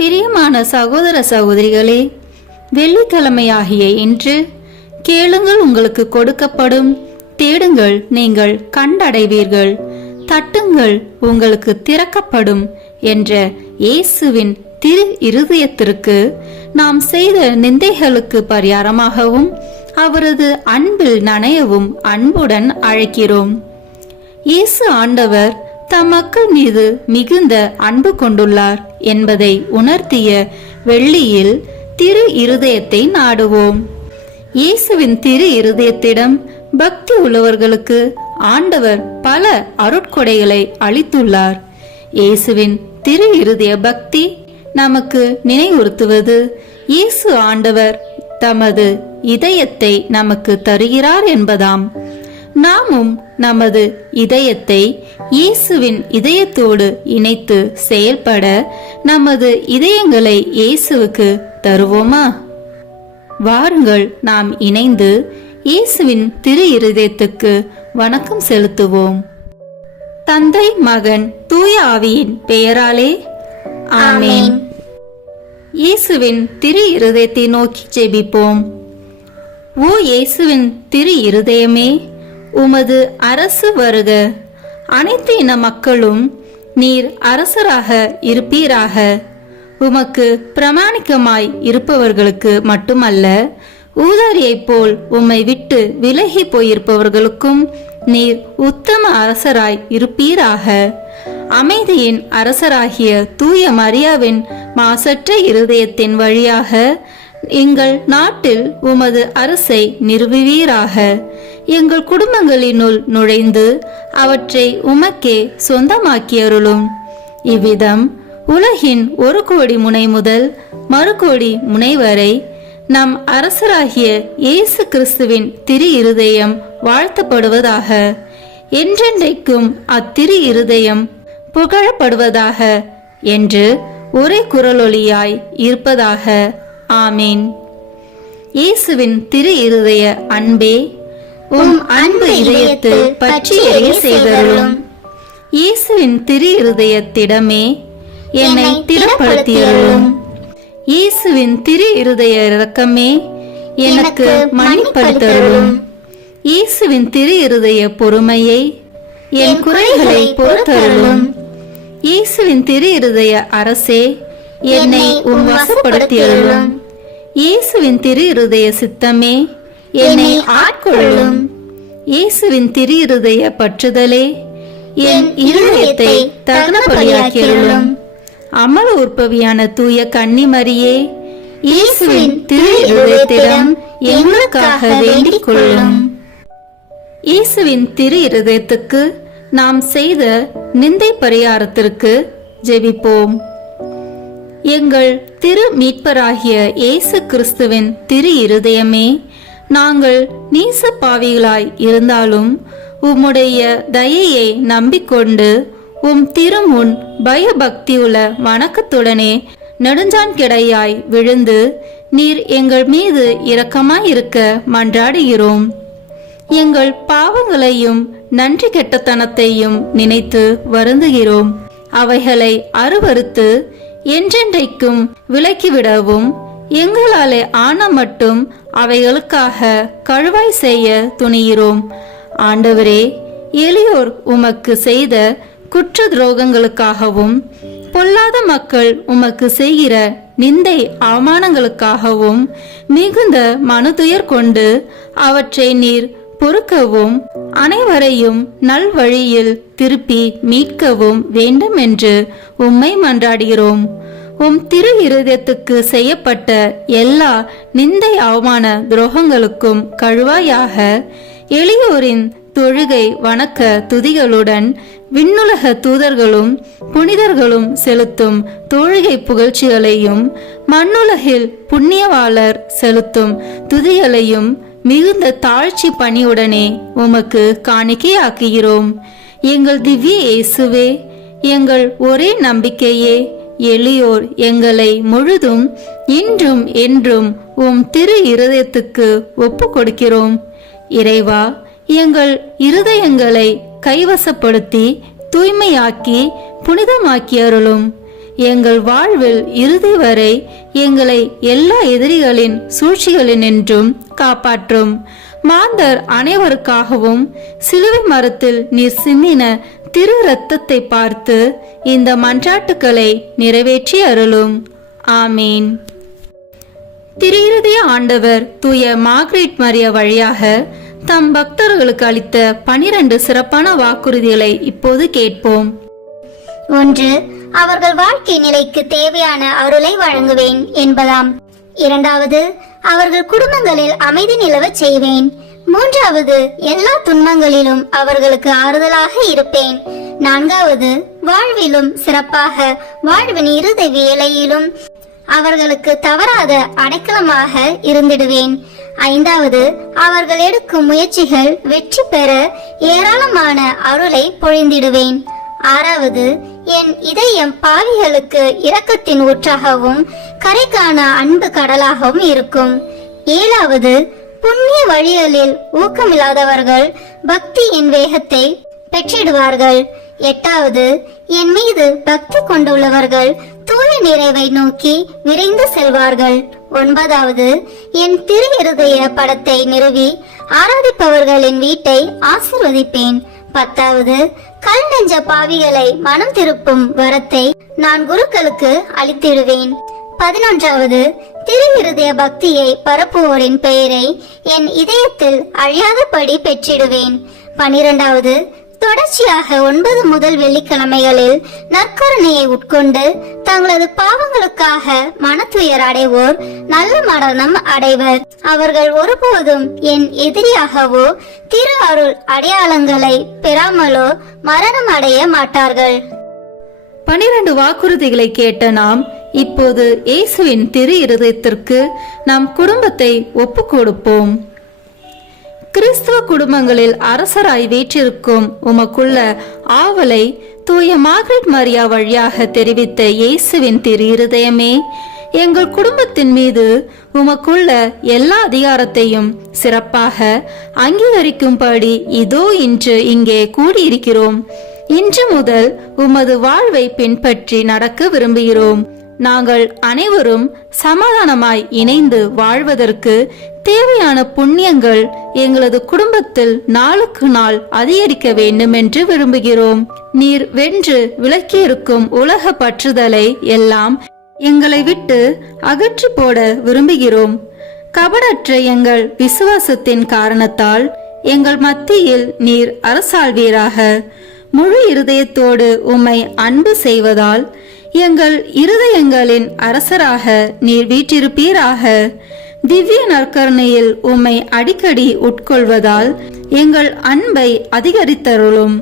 பிரியமான சகோதர சகோதரிகளே, வெள்ளிக்கிழமையாகிய இன்று கேளுங்கள் உங்களுக்கு கொடுக்கப்படும், தேடுங்கள் நீங்கள் கண்டடைவீர்கள், தட்டுங்கள் உங்களுக்கு திறக்கப்படும் என்ற இயேசுவின் திரு இருதயத்திற்கு நாம் செய்த நிந்தைகளுக்கு பரிகாரமாகவும் அவரது அன்பில் நனையவும் அன்புடன் அழைக்கிறோம். இயேசு ஆண்டவர் தம் மக்கள் மீது மிகுந்த அன்பு கொண்டுள்ளார் என்பதை உணர்த்திய வெள்ளியில் திரு இருதயத்தை நாடுவோம். இயேசுவின் திரு இருதயத்திடம் பக்தி உள்ளவர்களுக்கு ஆண்டவர் பல அருட்கொடைகளை அளித்துள்ளார். இயேசுவின் திரு இருதய பக்தி நமக்கு நினைவுறுத்துவது இயேசு ஆண்டவர் தமது இதயத்தை நமக்கு தருகிறார் என்பதாம். நாமும் நமது இதயத்தை இயேசுவின் இதயத்தோடு இணைத்து செயல்பட நமது இதயங்களை இயேசுவுக்கு தருவோமா? வாருங்கள் நாம் இணைந்து இயேசுவின் திரு இருதயத்துக்கு வணக்கம் செலுத்துவோம். தந்தை, மகன், தூய ஆவியின் பெயராலே ஆமென். இயேசுவின் திரு இருதயத்தை நோக்கி ஜெபிப்போம். ஓ இயேசுவின் திரு இருதயமே, உமது அரசு வருக. அனைத்து இன மக்களும் நீர் அரசராக இருப்பீராக. உமக்கு பிரமாணிக்கமாய் இருப்பவர்களுக்கு மட்டுமல்ல, ஊதாரியைப் போல் உம்மை விட்டு விலகி போயிருப்பவர்களுக்கும் நீர் உத்தம அரசராய் இருப்பீராக. அமைதியின் அரசராகிய தூய மரியாவின் மாசற்ற இருதயத்தின் வழியாக எங்கள் நாட்டில் உமது அரசை நிறுவுவீராக. எங்கள் குடும்பங்களினுள் நுழைந்து அவற்றை உமக்கே சொந்தமாக்கியருளும். இவ்விதம் உலகின் 1 கோடி முனை முதல் மறு கோடி முனை வரை நம் அரசராகிய இயேசு கிறிஸ்துவின் திரு இருதயம் வாழ்த்தப்படுவதாக. என்றென்றைக்கும் அத்திரு இருதயம் புகழப்படுவதாக என்று ஒரே குரலொலியாய் இருப்பதாக. ஆமீன். இயேசுவின் திரு இருதய அன்பே, உம் அன்பு இதயத்தில் பற்றி எரிய செய்தருளும். இயேசுவின் திரு இருதயத்திடமே என்னை திடப்படுத்தியருளும். இயேசுவின் திரு இருதய இரக்கமே எனக்கு மன்னிப்பளித்தருளும். இயேசுவின் திரு இருதய பொறுமையை என் குறைகளை பொறுத்தருளும். இயேசுவின் திரு இருதய அரசே, என்னை உம் வசப்படுத்தியருளும். இயேசுவின் திரு இருதய சித்தமே, என்னை ஆட்கொள்ளும். இயேசுவின் திரு இருதய பற்றுதலே, என் இருதயத்தை தகனபலியாக்கியருளும். அமல உற்பவியான தூய கன்னிமரியே, இயேசுவின் திரு இருதயத்திடம் எங்களுக்காக வேண்டிக் கொள்ளும். இயேசுவின் திரு இருதயத்துக்கு நாம் செய்த நிந்தை பரிகாரத்திற்கு ஜெபிப்போம். எங்கள் திரு மீட்பராகிய இயேசு கிறிஸ்துவின் திரு இருதயமே, நாங்கள் நீச பாவிகளாய் இருந்தாலும் உம்முடைய தயையை நம்பிக்கொண்டு உம் திருமுன் பயபக்தியுள்ள வணக்கத்துடனே நெடுஞ்சான் கிடையாய் விழுந்து நீர் எங்கள் மீது இரக்கமாயிருக்க மன்றாடுகிறோம். எங்கள் பாவங்களையும் நன்றி கெட்டத்தனத்தையும் நினைத்து வருந்துகிறோம். அவைகளை அருவறுத்து என்றென்றைக்கும் விலக்கிவிடவும் எங்களாலே ஆன மட்டும் அவைகளுக்காக கழுவாய் செய்ய துணிகிறோம். ஆண்டவரே, எளியோர் உமக்கு செய்த குற்ற துரோகங்களுக்காகவும் பொல்லாத மக்கள் உமக்கு செய்கிற நிந்தை அவமானங்களுக்காகவும் மிகுந்த மனதுயர் கொண்டு அவற்றை நீர் பொறுக்கவும் அனைவரையும் நல்வழியில் திருப்பி மீட்கவும் வேண்டும் என்று உம்மை மன்றாடுகிறோம். உம் திரு இருதயத்துக்கு செய்யப்பட்ட எல்லா நிந்தை அவமான துரோகங்களுக்கும் கழுவாயாக எளியோரின் தொழுகை வணக்க துதிகளுடன் விண்ணுலக தூதர்களும் புனிதர்களும் செலுத்தும் தொழுகை புகழ்ச்சிகளையும் மண்ணுலகில் புண்ணியவாளர் செலுத்தும் துதிகளையும் மிகுந்த தாழ்ச்சி பணியுடனே உமக்கு காணிக்கையாக்குகிறோம். எங்கள் திவ்ய இயேசுவே, எங்கள் ஒரே நம்பிக்கையே, எளியோர் எங்களை முழுதும் இன்றும் என்றும் உம் திரு இருதயத்துக்கு ஒப்பு கொடுக்கிறோம். இறைவா, எங்கள் இருதயங்களை கைவசப்படுத்தி தூய்மையாக்கி புனிதமாக்கி அருளும். எங்கள் வாழ்வில் இறுதி வரை எங்களை எல்லா எதிரிகளின் சூழ்ச்சிகளினின்றும் காப்பாற்றும். மாந்தர் அனைவருக்காகவும் சிலுவை மரத்தில் நீர் சிந்தின திரு இரத்தத்தை பார்த்து இந்த மன்றாட்டுக்களை நிறைவேற்றி அருளும். ஆமீன். திரு இருதய ஆண்டவர் தூய மார்கரெட் மரியா வழியாக தம் பக்தர்களுக்கு அளித்த 12 சிறப்பான வாக்குறுதிகளை இப்போது கேட்போம். 1. அவர்கள் வாழ்க்கை நிலைக்கு தேவையான அருளை வழங்குவேன் என்பதாம். 2. அவர்கள் குடும்பங்களில் அமைதி நிலவச் செய்வேன். 3. எல்லா துன்பங்களிலும் அவர்களுக்கு ஆறுதலாக இருப்பேன். 4. வாழ்விலும் சிறப்பாக வாழ்வின் இறுதி வேளையிலும் அவர்களுக்கு தவறாத அடைக்கலமாக இருந்திடுவேன். 5. அவர்கள் எடுக்கும் முயற்சிகள் வெற்றி பெற ஏராளமான அருளை பொழிந்திடுவேன். 6. என் இதயம் பாவிகளுக்கு இரக்கத்தின் ஊற்றாகவும் கரைக்கான அன்பு கடலாகவும் இருக்கும். 7. புண்ணிய வழிகளில் ஊக்கமில்லாதவர்கள் பக்தியின் வேகத்தை பெற்றிடுவார்கள். 8. என் மீது பக்தி கொண்டுள்ளவர்கள் தூய நிறைவை நோக்கி விரைந்து செல்வார்கள். 9. என் திரு இருதய படத்தை நிறுவி ஆராதிப்பவர்களின் வீட்டை ஆசீர்வதிப்பேன். 10. கல் நெஞ்ச பாவிகளை மனம் திருப்பும் வரத்தை நான் குருக்களுக்கு அளித்திடுவேன். 11. திரு இருதய பக்தியை பரப்புவோரின் பெயரை என் இதயத்தில் அழியாதபடி பெற்றிடுவேன். 12. தொடர்ச்சியாக 9 முதல் வெள்ளிக்கிழமைகளில் நற்கருணையை உட்கொண்டு தங்களது பாவங்களுக்காக மனத்துயர் அடைவோர் நல்ல மரணம் அடைவர். அவர்கள் ஒருபோதும் என் எதிரியாகவோ திரு அருள் அடையாளங்களை பெறாமலோ மரணம் அடைய மாட்டார்கள். 12 வாக்குறுதிகளை கேட்ட நாம் இப்போது இயேசுவின் திரு இருதயத்திற்கு நம் குடும்பத்தை ஒப்பு கொடுப்போம். கிறிஸ்துவ குடும்பங்களில் அரசராய் வீற்றிருக்கும் உமக்குள்ள ஆவலை தூய மார்கரெட் மரியா வழியாக தெரிவித்த இயேசுவின் திரு இருதயமே, எங்கள் குடும்பத்தின் மீது உமக்குள்ள எல்லா அதிகாரத்தையும் சிறப்பாக அங்கீகரிக்கும்படி இதோ இன்று இங்கே கூடியிருக்கிறோம். இன்று முதல் உமது வாழ்வை பின்பற்றி நடக்க விரும்புகிறோம். நாங்கள் அனைவரும் சமாதானமாய் இணைந்து வாழ்வதற்கு தேவையான புண்ணியங்கள் எங்களது குடும்பத்தில் நாளுக்கு நாள் அதிகரிக்க வேண்டும் என்று விரும்புகிறோம். நீர் வென்று விலக்கியிருக்கும் உலக பற்றுதலை எல்லாம் எங்களை விட்டு அகற்றி போட விரும்புகிறோம். கபடற்ற எங்கள் விசுவாசத்தின் காரணத்தால் எங்கள் மத்தியில் நீர் அரசாள்வீராக. முழு இருதயத்தோடு உம்மை அன்பு செய்வதால் எங்கள் இருதயங்களின் அரசராக நீர் வீற்றிருப்பீராக. திவ்ய நற்கருணையில் உம்மை அடிக்கடி உட்கொள்வதால் எங்கள் அன்பை அதிகரித்தருளும்.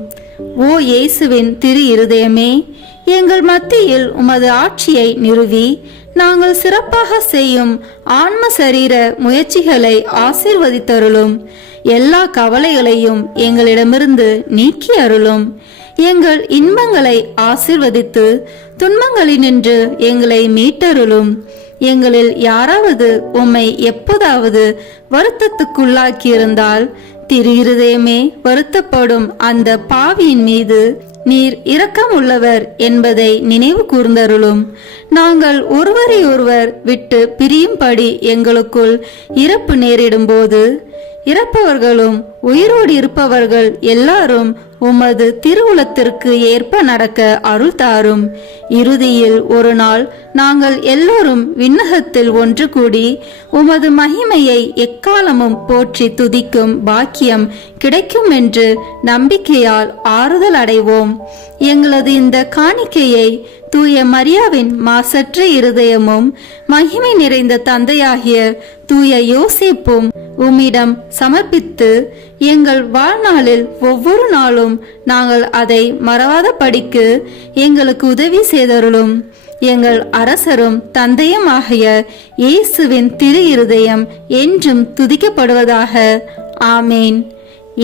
ஓ இயேசுவின் திரு இருதயமே, எங்கள் மத்தியில் உமது ஆட்சியை நிறுவி நாங்கள் சிறப்பாக செய்யும் ஆன்ம சரீர முயற்சிகளை ஆசீர்வதித்தருளும். எல்லா கவலைகளையும் எங்களிடமிருந்து நீக்கி அருளும். எங்கள் இன்பங்களை ஆசீர்வதித்து துன்பங்களினின்று எங்களை மீட்டருளும். எங்களில் யாராவது உம்மை எப்போதாவது வருத்தத்துக்குள்ளாக்கியிருந்தால் திரு இருதயமே, வருத்தப்படும் அந்த பாவியின் மீது நீர் இரக்கம் உள்ளவர் என்பதை நினைவு கூர்ந்தருளும். நாங்கள் ஒருவரை ஒருவர் விட்டு பிரியும்படி எங்களுக்குள் இறப்பு நேரிடும் போது இறப்பவர்களும் உயிரோடு இருப்பவர்கள் எல்லாரும் உமது திருவுளத்திற்கு ஏற்ப நடக்க அருள் தாரும். இறுதியில் ஒரு நாள் நாங்கள் எல்லோரும் விண்ணகத்தில் ஒன்று கூடி உமது மகிமையை எக்காலமும் போற்றி துதிக்கும் பாக்கியம் கிடைக்கும் என்று நம்பிக்கையால் ஆறுதல் அடைவோம். எங்களது இந்த காணிக்கையை தூய மரியாவின் மாசற்ற இருதயமும் மகிமை நிறைந்த தந்தையாகிய தூய யோசேப்பும் உம்மிடம் சமர்ப்பித்து எங்கள் வாழ்நாளில் ஒவ்வொரு நாளும் நாங்கள் அதை மறவாத படிக்கு எங்களுக்கு உதவி செய்தருளும். எங்கள் அரசரும் தந்தையும் ஆகிய இயேசுவின் திரு இருதயம் என்றும் துதிக்கப்படுவதாக. ஆமேன்.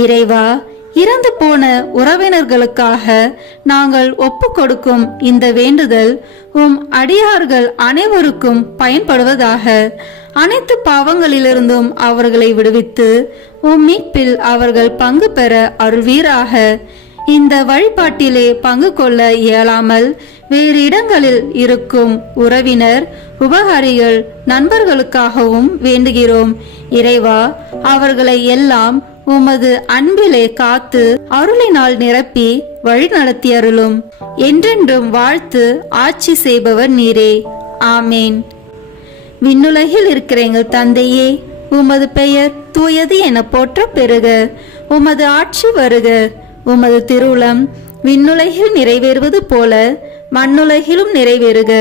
இறைவா, இறந்து போன உறவினர்களுக்காக நாங்கள் ஒப்பு கொடுக்கும் இந்த வேண்டுதல் உம் அடியார்கள் அனைவருக்கும் பயன்படுவதாக. அனைத்து பாவங்களிலிருந்தும் அவர்களை விடுவித்து உம் மீட்பில் அவர்கள் பங்கு பெற அருள்வீராக. இந்த வழிபாட்டிலே பங்கு கொள்ள இயலாமல் வேறு இடங்களில் இருக்கும் உறவினர், உபகாரிகள், நண்பர்களுக்காகவும் வேண்டுகிறோம். இறைவா, அவர்களை எல்லாம் உமது அன்பிலே காத்து அருளினால் நிரப்பி வழி நடத்தி அருளும். என்றென்றும் வாழ்த்து ஆட்சி செய்பவர் நீரே. ஆமேன். விண்ணுலகில் இருக்கிற எங்கள் தந்தையே, உமது பெயர் தூயது என போற்ற பெறுக. உமது ஆட்சி வருக. உமது திருவுளம் விண்ணுலகில் நிறைவேறுவது போல மண்ணுலகிலும் நிறைவேறுக.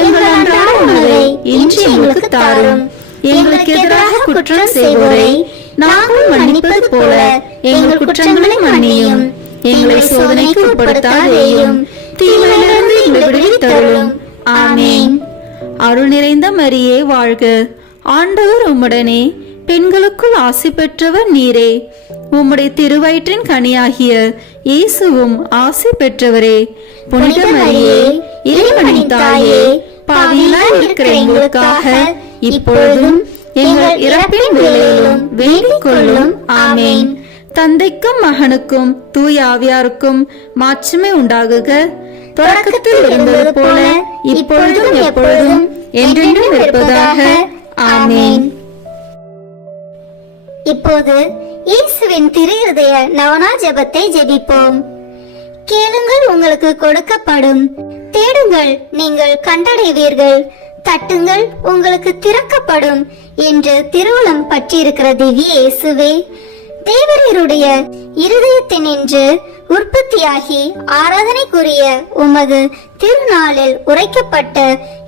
எங்கள் அன்றாட உணவை இன்று எங்களுக்கு தாரும். எங்களுக்கு எதிராக குற்றம் செய்வோரை நாங்கள் மன்னிப்பது போல எங்கள் குற்றங்களை மன்னியும். எங்களை சோதனைக்கு உட்படுத்தாதேயும், தீமையிலிருந்து எங்களை விடுவித்தருளும். ஆமேன். அருள் நிறைந்த மரியே வாழ்க. ஆண்டவர் உம்முடனே, பெண்களுக்குள் ஆசி பெற்றவர் நீரே. உம்முடைய திருவயிற்றின் கனியாகிய இயேசுவும் ஆசி பெற்றவரே. புனித மரியே, இறைவனின் தாயே, பாவிகளாய் இருக்கிற எங்களுக்காக இப்பொழுதும் எங்கள் இறப்பின் வேளையிலும் வேண்டிக் கொள்ளும். ஆமேன். தந்தைக்கும் மகனுக்கும் தூய ஆவியாருக்கும் மாட்சிமை உண்டாகுக. தொடக்கத்தில் இருந்தது போல இப்பொழுதும் எப்பொழுதும் என்றென்றும் இருப்பதாக. ஆமேன். இப்போது இயேசுவின் திரு இருதய நவனா ஜெபத்தை ஜெபிப்போம். கேளுங்கள், உங்களுக்கு கொடுக்கப்படும். தேடுங்கள், நீங்கள் கண்டடைவீர்கள். தட்டுங்கள், உங்களுக்கு திறக்கப்படும் என்று திருவுளம் பற்றியிருக்கிற திவ்ய இயேசுவே, தேவரீருடைய இருதயத்தினின்று உற்பத்தியாகி ஆராதனைக்குரிய உமது திருநாளில் உரைக்கப்பட்ட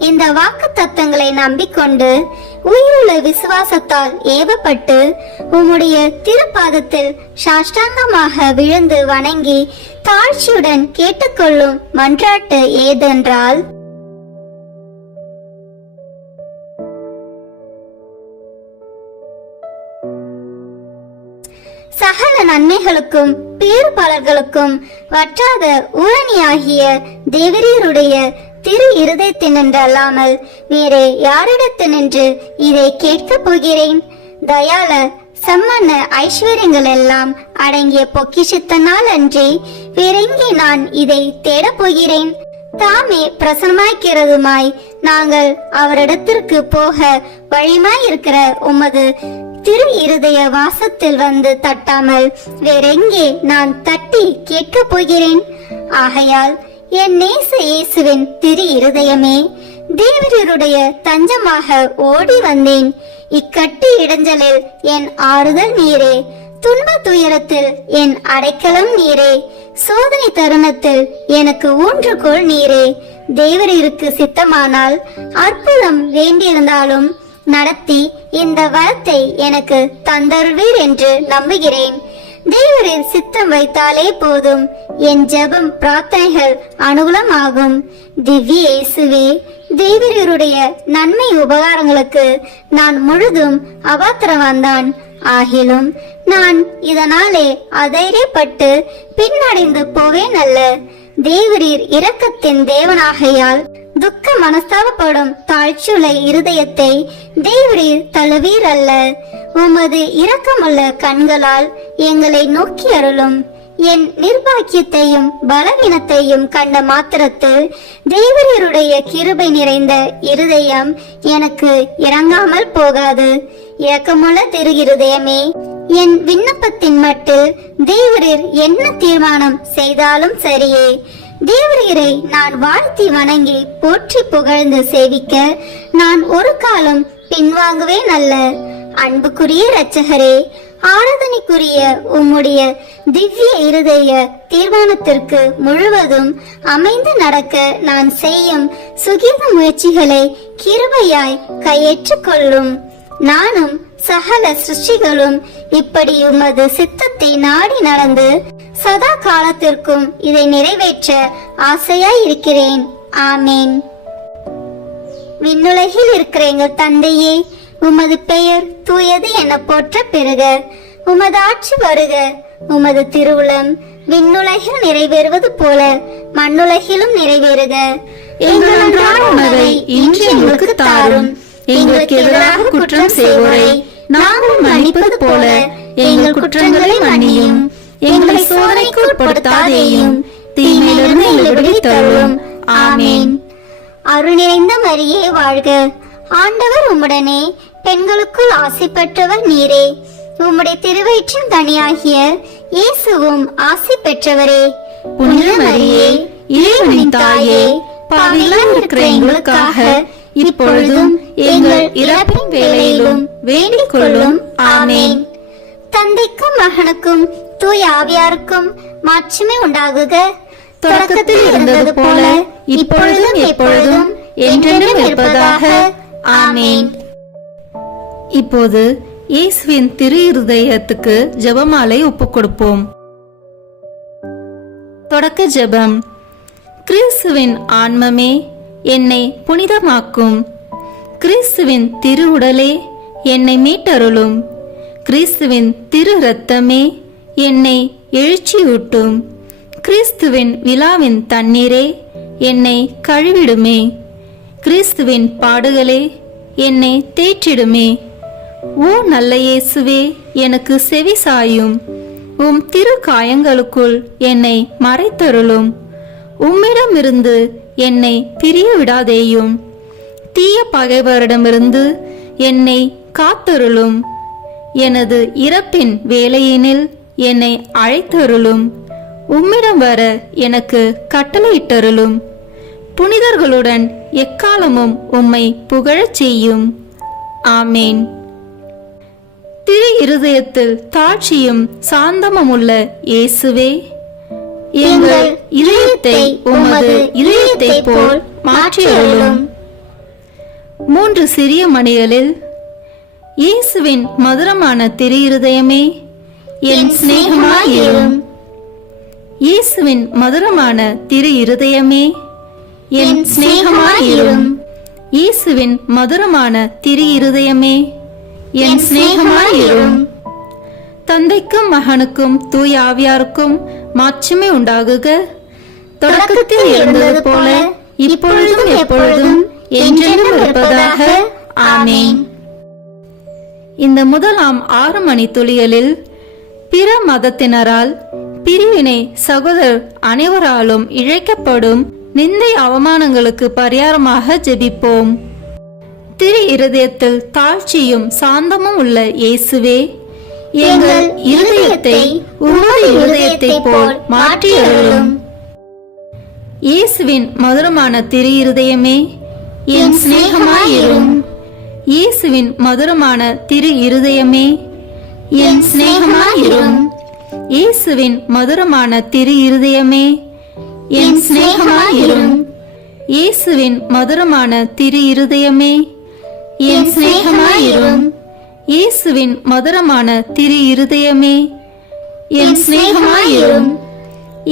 இந்த வாக்கு தத்தங்களை நம்பிக்கொண்டு உயிருள்ள விசுவாசத்தால் ஏவப்பட்டு உம்முடைய திருப்பாதத்தில் சாஷ்டாங்கமாக விழுந்து வணங்கி தாழ்ச்சியுடன் கேட்டுக்கொள்ளும் மன்றாட்டு ஏதென்றால், சகல நன்மைகளுக்கும் பேறுபாலர்களுக்கும் வற்றாத ஊரணியாகிய தேவரீருடைய திரு இருதயத்தினின்றல்லாமல் வேறே யாரிடத்தினின்று இதை கேட்கப் போகிறேன்? தயால சம்மன்ன ஐஸ்வர்யங்கள் எல்லாம் அடங்கிய பொக்கிஷத்தினால் அன்றி வேறெங்கே நான் இதை தேடப் போகிறேன்? தாமே பிரசன்னமாய்க்கிறதுமாய் நாங்கள் அவரிடத்திற்கு போக வழிமாய் இருக்கிற உமது திரு இருதய வாசத்தில் வந்து தட்டாமல் வேறெங்கே நான் தட்டி கேட்கப் போகிறேன்? ஆகையால் என் நேச இயேசுவின் திரு இருதயமே, தேவரீருடைய தஞ்சமாக ஓடி வந்தேன். இக்கட்டு இடைஞ்சலில் என் ஆறுதல் நீரே, துன்ப துயரத்தில் என் அடைக்கலம் நீரே, சோதனை தருணத்தில் எனக்கு ஊன்றுகோல் நீரே. தேவரீருக்கு சித்தமானால் அற்புதம் வேண்டியிருந்தாலும் நடத்தி இந்த வரத்தை எனக்கு தந்தருவீர் என்று நம்புகிறேன். தேவரீர் சித்தம் வைத்தாலே போதும், என் ஜெபம் பிரார்த்தனைகள் அனுகூலமாகும். திவ்ய இயேசுவே, தேவரீருடைய நன்மை உபகாரங்களுக்கு நான் முழுதும் அபாத்திரவான்தான். ஆகிலும் நான் இதனாலே அதைரியப்பட்டு பின்னடைந்து போவேன் அல்ல. தேவரீர் இரக்கத்தின் தேவனாகையால் துக்க மனஸ்தாபப்படும் தாழ்ச்சியுள்ள இருதயத்தை தேவரீர் தழுவீர் அல்ல. உமது இரக்கமுள்ள கண்களால் எங்களை நோக்கி அருளும். என் நிர்பாக்கியத்தையும் பலவீனத்தையும் கண்ட மாத்திரத்தில் தேவரீருடைய கிருபை நிறைந்த இருதயம் எனக்கு இறங்காமல் போகாது. இரக்கமுள்ள திரு இருதயமே, என் விண்ணப்பத்தின் மட்டில் தேவரீர் என்ன தீர்மானம் செய்தாலும் சரியே. தேவரீரை நான் வாழ்த்தி வணங்கி போற்றி புகழ்ந்து சேவிக்க நான் ஒரு காலம் பின்வாங்குவேன் அல்ல. அன்புக்குரிய இரட்சகரே, ஆராதனைக்குரிய உம்முடைய திவ்ய இருதய தீர்மானத்திற்கு முழுவதும் அமைந்து நடக்க நான் செய்யும் சுகீத முயற்சிகளை கிருபையாய் கையேற்றுக் கொள்ளும். நானும் சகல சிருஷ்டிகளும் இப்படி உமது சித்தத்தை நாடி நடந்து சதா காலத்திற்கும் இதை நிறைவேற்ற ஆசையாய் இருக்கிறேன். ஆமேன். விண்ணுலகில் இருக்கிற எங்கள் தந்தையே, உமது பெயர் தூயது என போற்ற பெறுக. உமது ஆட்சி வருக. உமது திருவுளம் விண்ணுலகில் நிறைவேறுவது போல மண்ணுலகிலும் நிறைவேறுக. எங்கள் அன்றாட உணவை இன்று எங்களுக்கு தாரும். எங்களுக்கு எதிராக குற்றம் செய்வோரை நாங்கள் மன்னிப்பது போல எங்கள் குற்றங்களை மன்னியும். எங்களை சோதனைக்கு உட்படுத்தாதேயும், தீமையிலிருந்து எங்களை விடுவித்தருளும். ஆமேன். அருள் நிறைந்த மரியே வாழ்க, ஆண்டவர் உம்முடனே, பெண்களுக்குள் ஆசி பெற்றவர் நீரே. உம்முடைய திருவயிற்றின் கனியாகிய இயேசுவும் ஆசி பெற்றவரே. புனித மரியே, இறைவனின் தாயே, பாவிகளாய் இருக்கிற எங்களுக்காக இப்பொழுதும் எங்கள் இறப்பின் வேளையிலும் வேண்டிக் கொள்ளும். ஆமேன். தந்தைக்கும் மகனுக்கும் தூய ஆவியாருக்கும் மாட்சிமை உண்டாகுக. தொடக்கத்தில் இருந்தது போல இப்பொழுதும் எப்பொழுதும் என்றென்றும் இருப்பதாக. ஆமேன். இப்போது இயேசுவின் திரு இருதயத்துக்கு ஜெபமாலை ஒப்புக் கொடுப்போம். தொடக்க ஜெபம். கிறிஸ்துவின் ஆன்மமே, என்னை புனிதமாக்கும். கிறிஸ்துவின் திரு உடலே, என்னை மீட்டருளும். கிறிஸ்துவின் திரு இரத்தமே, என்னை எழுச்சியூட்டும். கிறிஸ்துவின் விழாவின் தண்ணீரே, என்னை கழுவிடுமே. கிறிஸ்துவின் பாடுகளே, என்னை தேற்றிடுமே. ஓ நல்ல இயேசுவே, எனக்கு செவி சாயும். உம் திரு காயங்களுக்குள் என்னை மறைத்தருளும். உம்மிடமிருந்து என்னை பிரிய விடாதேயும். தீய பகைவரிடமிருந்து என்னை காத்தருளும். எனது இறப்பின் வேளையினில் என்னை அழைத்தருளும். உம்மிடம் வர எனக்கு கட்டளையிட்டருளும். புனிதர்களுடன் எக்காலமும் உம்மை புகழச் செய்யும். ஆமேன். திரு இருதயத்தில் தாட்சியும் சாந்தமுமுள்ள இயேசுவே, எங்கள் இதயத்தை உமது இதயத்தை போல் மாற்றியருளும். 3 சிறிய மணிகளில் இயேசுவின் மதுரமான திரு இருதயமே, என் சிநேகமாயிரும். இயேசுவின் மதுரமான திரு இருதயமே, என் சிநேகமாயிரும். இயேசுவின் மதுரமான திரு இருதயமே, என் சிநேகமாயிரும். தந்தைக்கும் மகனுக்கும் தூய ஆவியாருக்கும் மாட்சிமை உண்டாகுக. தொடக்கத்தில் இருந்தது போல இப்பொழுதும் எப்பொழுதும் என்றென்றும் இருப்பதாக. ஆமேன். இந்த முதலாம் 6 மணி துளிகளில் பிற மதத்தினரால் பிரிவினை சகோதரர் அனைவராலும் இழைக்கப்படும் நிந்தை அவமானங்களுக்கு பரிகாரமாக ஜெபிப்போம். திரு இருதயத்தில் தாழ்ச்சியும் சாந்தமும் உள்ள இயேசுவே, எங்கள் இருதயத்தை உமது இருதயத்தை போல் மாற்றியருளும். இயேசுவின் மதுரமான திரு இருதயமே, என் சிநேகமாயிரும். இயேசுவின் மதுரமான திரு இருதயமே, என் சிநேகமாயிரும். இயேசுவின் மதுரமான திரு இருதயமே, என் சிநேகமாயிரும். இயேசுவின் மதுரமான திரு இருதயமே, என் சிநேகமாயிரும். இயேசுவின் மதுரமான திரு இருதயமே, என் சிநேகமாயிரும்.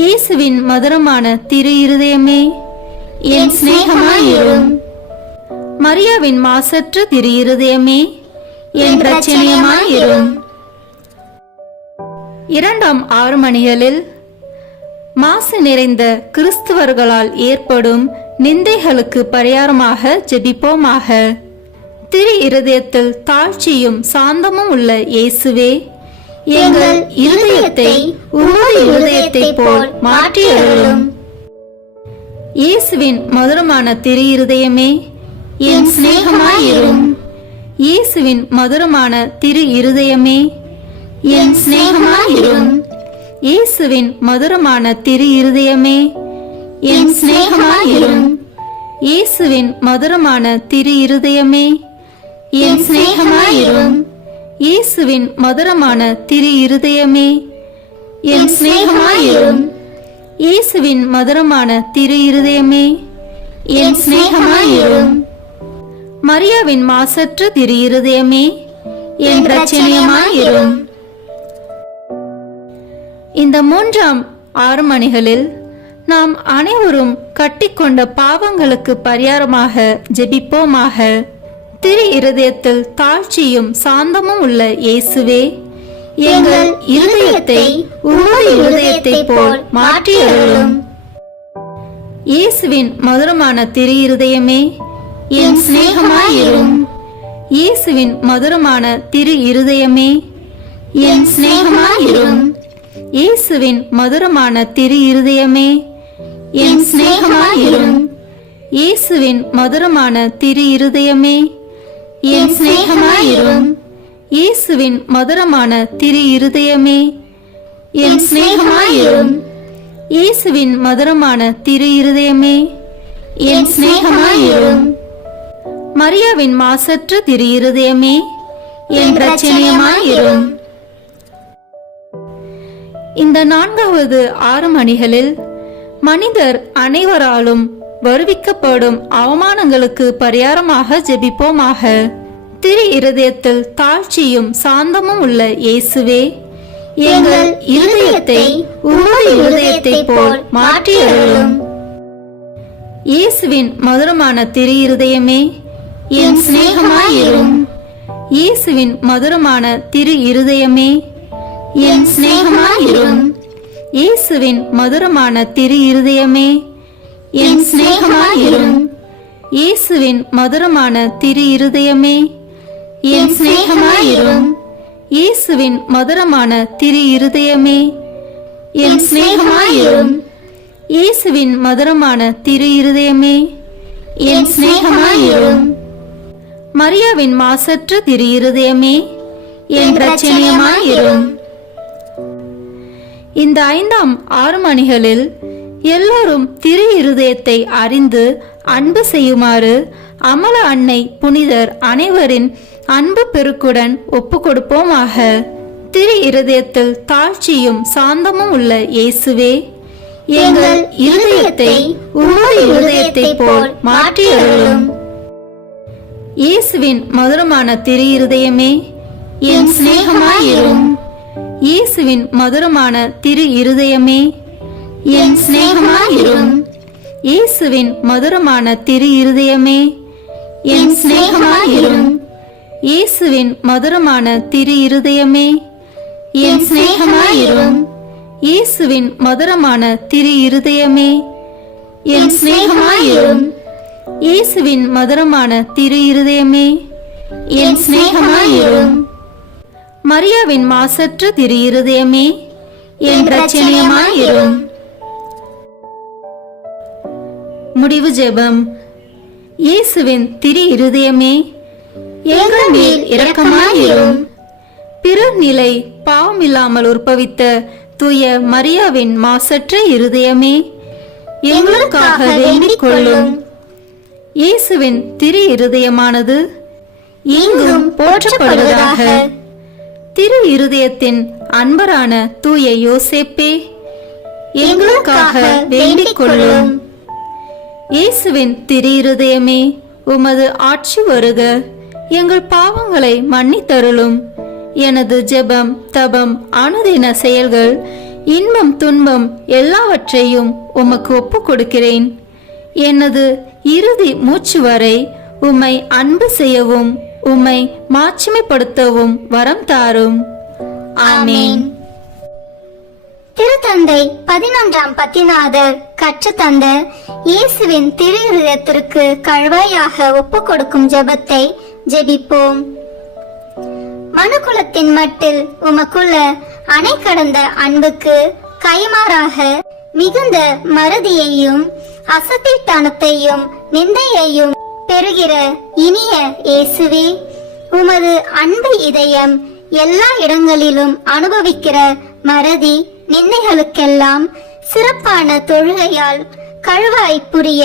இயேசுவின் மதுரமான திரு இருதயமே, என் சிநேகமாயிரும். மரியாவின் மாசற்ற திரு இருதயமே, என் இரட்சணியமாயிரும். 2ஆம் 6 மணிகளில் மாசு நிறைந்த கிறிஸ்துவர்களால் ஏற்படும் நிந்தைகளுக்கு பரிகாரமாக ஜெபிப்போமாக. திரு இருதயத்தில் தாழ்ச்சியும் சாந்தமும் உள்ள இயேசுவே, எங்கள் இருதயத்தை உமது இருதயத்தை போல் மாற்றியருளும். இயேசுவின் மதுரமான திரு இருதயமே, என் சிநேகமாயிரும். இயேசுவின் மதுரமான திரு இருதயமே, என் சிநேகமாயிரும். இயேசுவின் மதுரமான திரு இருதயமே, என் சிநேகமாயிரும். இயேசுவின் மதுரமான திரு இருதயமே, என் சிநேகமாயிரும். இயேசுவின் மதுரமான திரு இருதயமே, என் சிநேகமாயிரும். இயேசுவின் மதுரமான திரு இருதயமே, என் சிநேகமாயிரும். மரியாவின் மாசற்ற திரு இருதயமே, என் இரட்சணியமாயிரும். இந்த 3ஆம் 6 மணிகளில் நாம் அனைவரும் கட்டிக்கொண்ட பாவங்களுக்கு பரிகாரமாக ஜெபிப்போமாக. திரு இருதயத்தில் தாழ்ச்சியும் சாந்தமும் உள்ள இயேசுவே, எங்கள் இருதயத்தை உமது இருதயத்தை போல் மாற்றியருளும். இயேசுவின் மதுரமான திரு இருதயமே, என் சிநேகமாயிரும். இயேசுவின் மதுரமான திரு இருதயமே, என் சிநேகமாயிரும். இயேசுவின் மதுரமான திரு இருதயமே, என் சிநேகமாயிரும். இயேசுவின் மதுரமான திரு இருதயமே என் சிநேகமாயிரும். இயேசுவின் மதுரமான திரு இருதயமே என் சிநேகமாயிரும். இயேசுவின் மதுரமான திரு இருதயமே என் சிநேகமாயிரும். மரியாவின் மாசற்ற திரு இருதயமே என் இரட்சணியமாயிரும். இந்த 4வது 6 மணிகளில் மனிதர் அனைவராலும் வருவிக்கப்படும் அவமானங்களுக்கு பரிகாரமாக ஜெபிப்போமாக. திரு இருதயத்தில் தாழ்ச்சியும் சாந்தமும் உள்ள இயேசுவே, எங்கள் இருதயத்தை உமது இருதயத்தை போல் மாற்றியருளும். இயேசுவின் மதுரமான திரு இருதயமே என் சிநேகமாயிரும். இயேசுவின் மதுரமான திரு இருதயமே என் சிநேகமாயிரும். இயேசுவின் மதுரமான திரு இருதயமே என் சிநேகமாயிரும். இயேசுவின் மதுரமான திரு இருதயமே என் சிநேகமாயிரும். இயேசுவின் மதுரமான திரு இருதயமே என் சிநேகமாயிரும். இயேசுவின் மதுரமான திரு இருதயமே என் சிநேகமாயிரும். மரியாவின் மாசற்ற திரு இருதயமே என் இரட்சணியமாயிரும். இந்த 5ஆம் 6 மணிகளில் எல்லோரும் திரு இருதயத்தை அறிந்து அன்பு செய்யுமாறு அமல அன்னை புனிதர் அனைவரின் அன்பு பெருக்குடன் ஒப்பு கொடுப்போமாக. திரு இருதயத்தில் தாழ்ச்சியும் சாந்தமும் உள்ள இயேசுவே, எங்கள் இருதயத்தை உமது இருதயத்தை போல் மாற்றியருளும். இயேசுவின் மதுரமான திரு இருதயமே என் சிநேகமாயிரும். இயேசுவின் மதுரமான திரு இருதயமே என் சிநேகமாயிரும். இயேசுவின் மதுரமான திரு இருதயமே என் சிநேகமாயிரும். இயேசுவின் மதுரமான திரு இருதயமே என் சிநேகமாயிரும். இயேசுவின் மதுரமான திரு இருதயமே என் சிநேகமாயிரும். இயேசுவின் மதுரமான திரு இருதயமே என் சிநேகமாயிரும். மரியாவின் மாசற்ற திரு இருதயமே என் இரட்சணியமாயிரும். முடிவு ஜெபம். இயேசுவின் திரு இருதயமே எங்கள் மேல் இரக்கமாயிரும். பிறர் நிலை பாவமில்லாமல் உற்பவித்த தூய மரியாவின் மாசற்ற இருதயமே எங்களுக்காக வேண்டிக் கொள்ளும். இயேசுவின் திரு இருதயமானது எங்கும் போற்றப்படுவதாக. திரு இருதயத்தின் அன்பரான தூய யோசேப்பே எங்களுக்காக வேண்டிக் கொள்ளும். இயேசுவின் திரு இருதயமே உமது ஆட்சி வருக, எங்கள் பாவங்களை மன்னித்தருளும். எனது ஜெபம் தபம் அனுதின செயல்கள் இன்பம் துன்பம் எல்லாவற்றையும் உமக்கு ஒப்பு கொடுக்கிறேன். எனது இறுதி மூச்சு வரை உம்மை அன்பு செய்யவும் உம்மை மாட்சிமைப்படுத்தவும் வரம் தாரும். ஆமேன். திருத்தந்தை 11ஆம் பத்திநாதர் கற்றுத்தந்த இயேசுவின் திரு இருதயத்திற்கு கழுவாயாக ஒப்பு கொடுக்கும் ஜெபத்தை ஜெபிப்போம். மனுக்குலத்தின் மட்டில் உமக்குள்ள அணை கடந்த அன்புக்கு கைமாறாக மிகுந்த மறதியையும் அசத்தித்தனத்தையும் நிந்தையையும் பெறுகிற இனிய இயேசுவே, உமது அன்பு இதயம் எல்லா இடங்களிலும் அனுபவிக்கிற மறதி நிந்தைகளுக்கெல்லாம் சிறப்பான தொழுகையால் கழுவாய் புரிய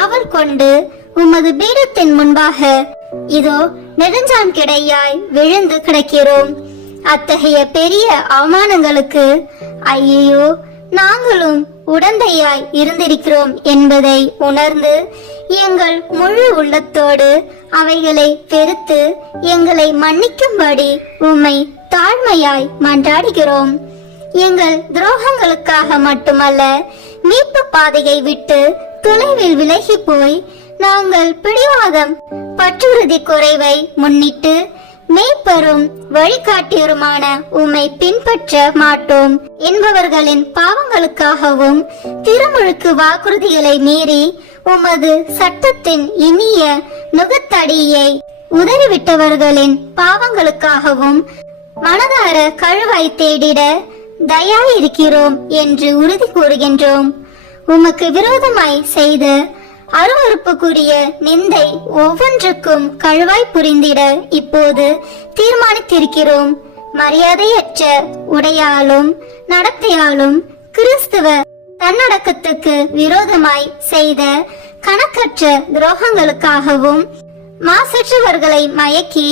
ஆவல் கொண்டு உமது பீடத்தின் முன்பாக இதோ நெடுஞ்சான் கிடையாய் விழுந்து கிடக்கிறோம். அத்தகைய பெரிய அவமானங்களுக்கு ஐயோ நாங்களும் உடந்தையாய் இருந்திருக்கிறோம் என்பதை உணர்ந்து எங்கள் முழு உள்ளத்தோடு அவைகளை வெறுத்து எங்களை மன்னிக்கும்படி உம்மை தாழ்மையாய் மன்றாடுகிறோம். எங்கள் துரோகங்களுக்காக மட்டுமல்ல, மீட்பு பாதையை விட்டு தொலைவில் விலகி போய் நாங்கள் பிடிவாதம் பற்றுறுதி குறைவை முன்னிட்டு மேய்ப்பரும் வழிகாட்டியருமான உம்மை பின்பற்ற மாட்டோம் என்பவர்களின் பாவங்களுக்காகவும் திருமுழுக்கு வாக்குறுதிகளை மீறி உமது சட்டத்தின் இனிய நுகத்தடியை உதறிவிட்டவர்களின் பாவங்களுக்காகவும் மனதார கழுவாய் தேடிட தயாயிருக்கிறோம் என்று உறுதி கூறுகின்றோம். உமக்கு விரோதமாய் செய்த அருவருப்புக்குரிய நிந்தை ஒவ்வொன்றுக்கும் கழுவாய் புரிந்திட இப்போது தீர்மானித்திருக்கிறோம். மரியாதையற்ற உடையாலும் நடத்தையாலும் கிறிஸ்துவ தன்னடக்கத்துக்கு விரோதமாய் செய்த கணக்கற்ற துரோகங்களுக்காகவும் மாசற்றவர்களை மயக்கி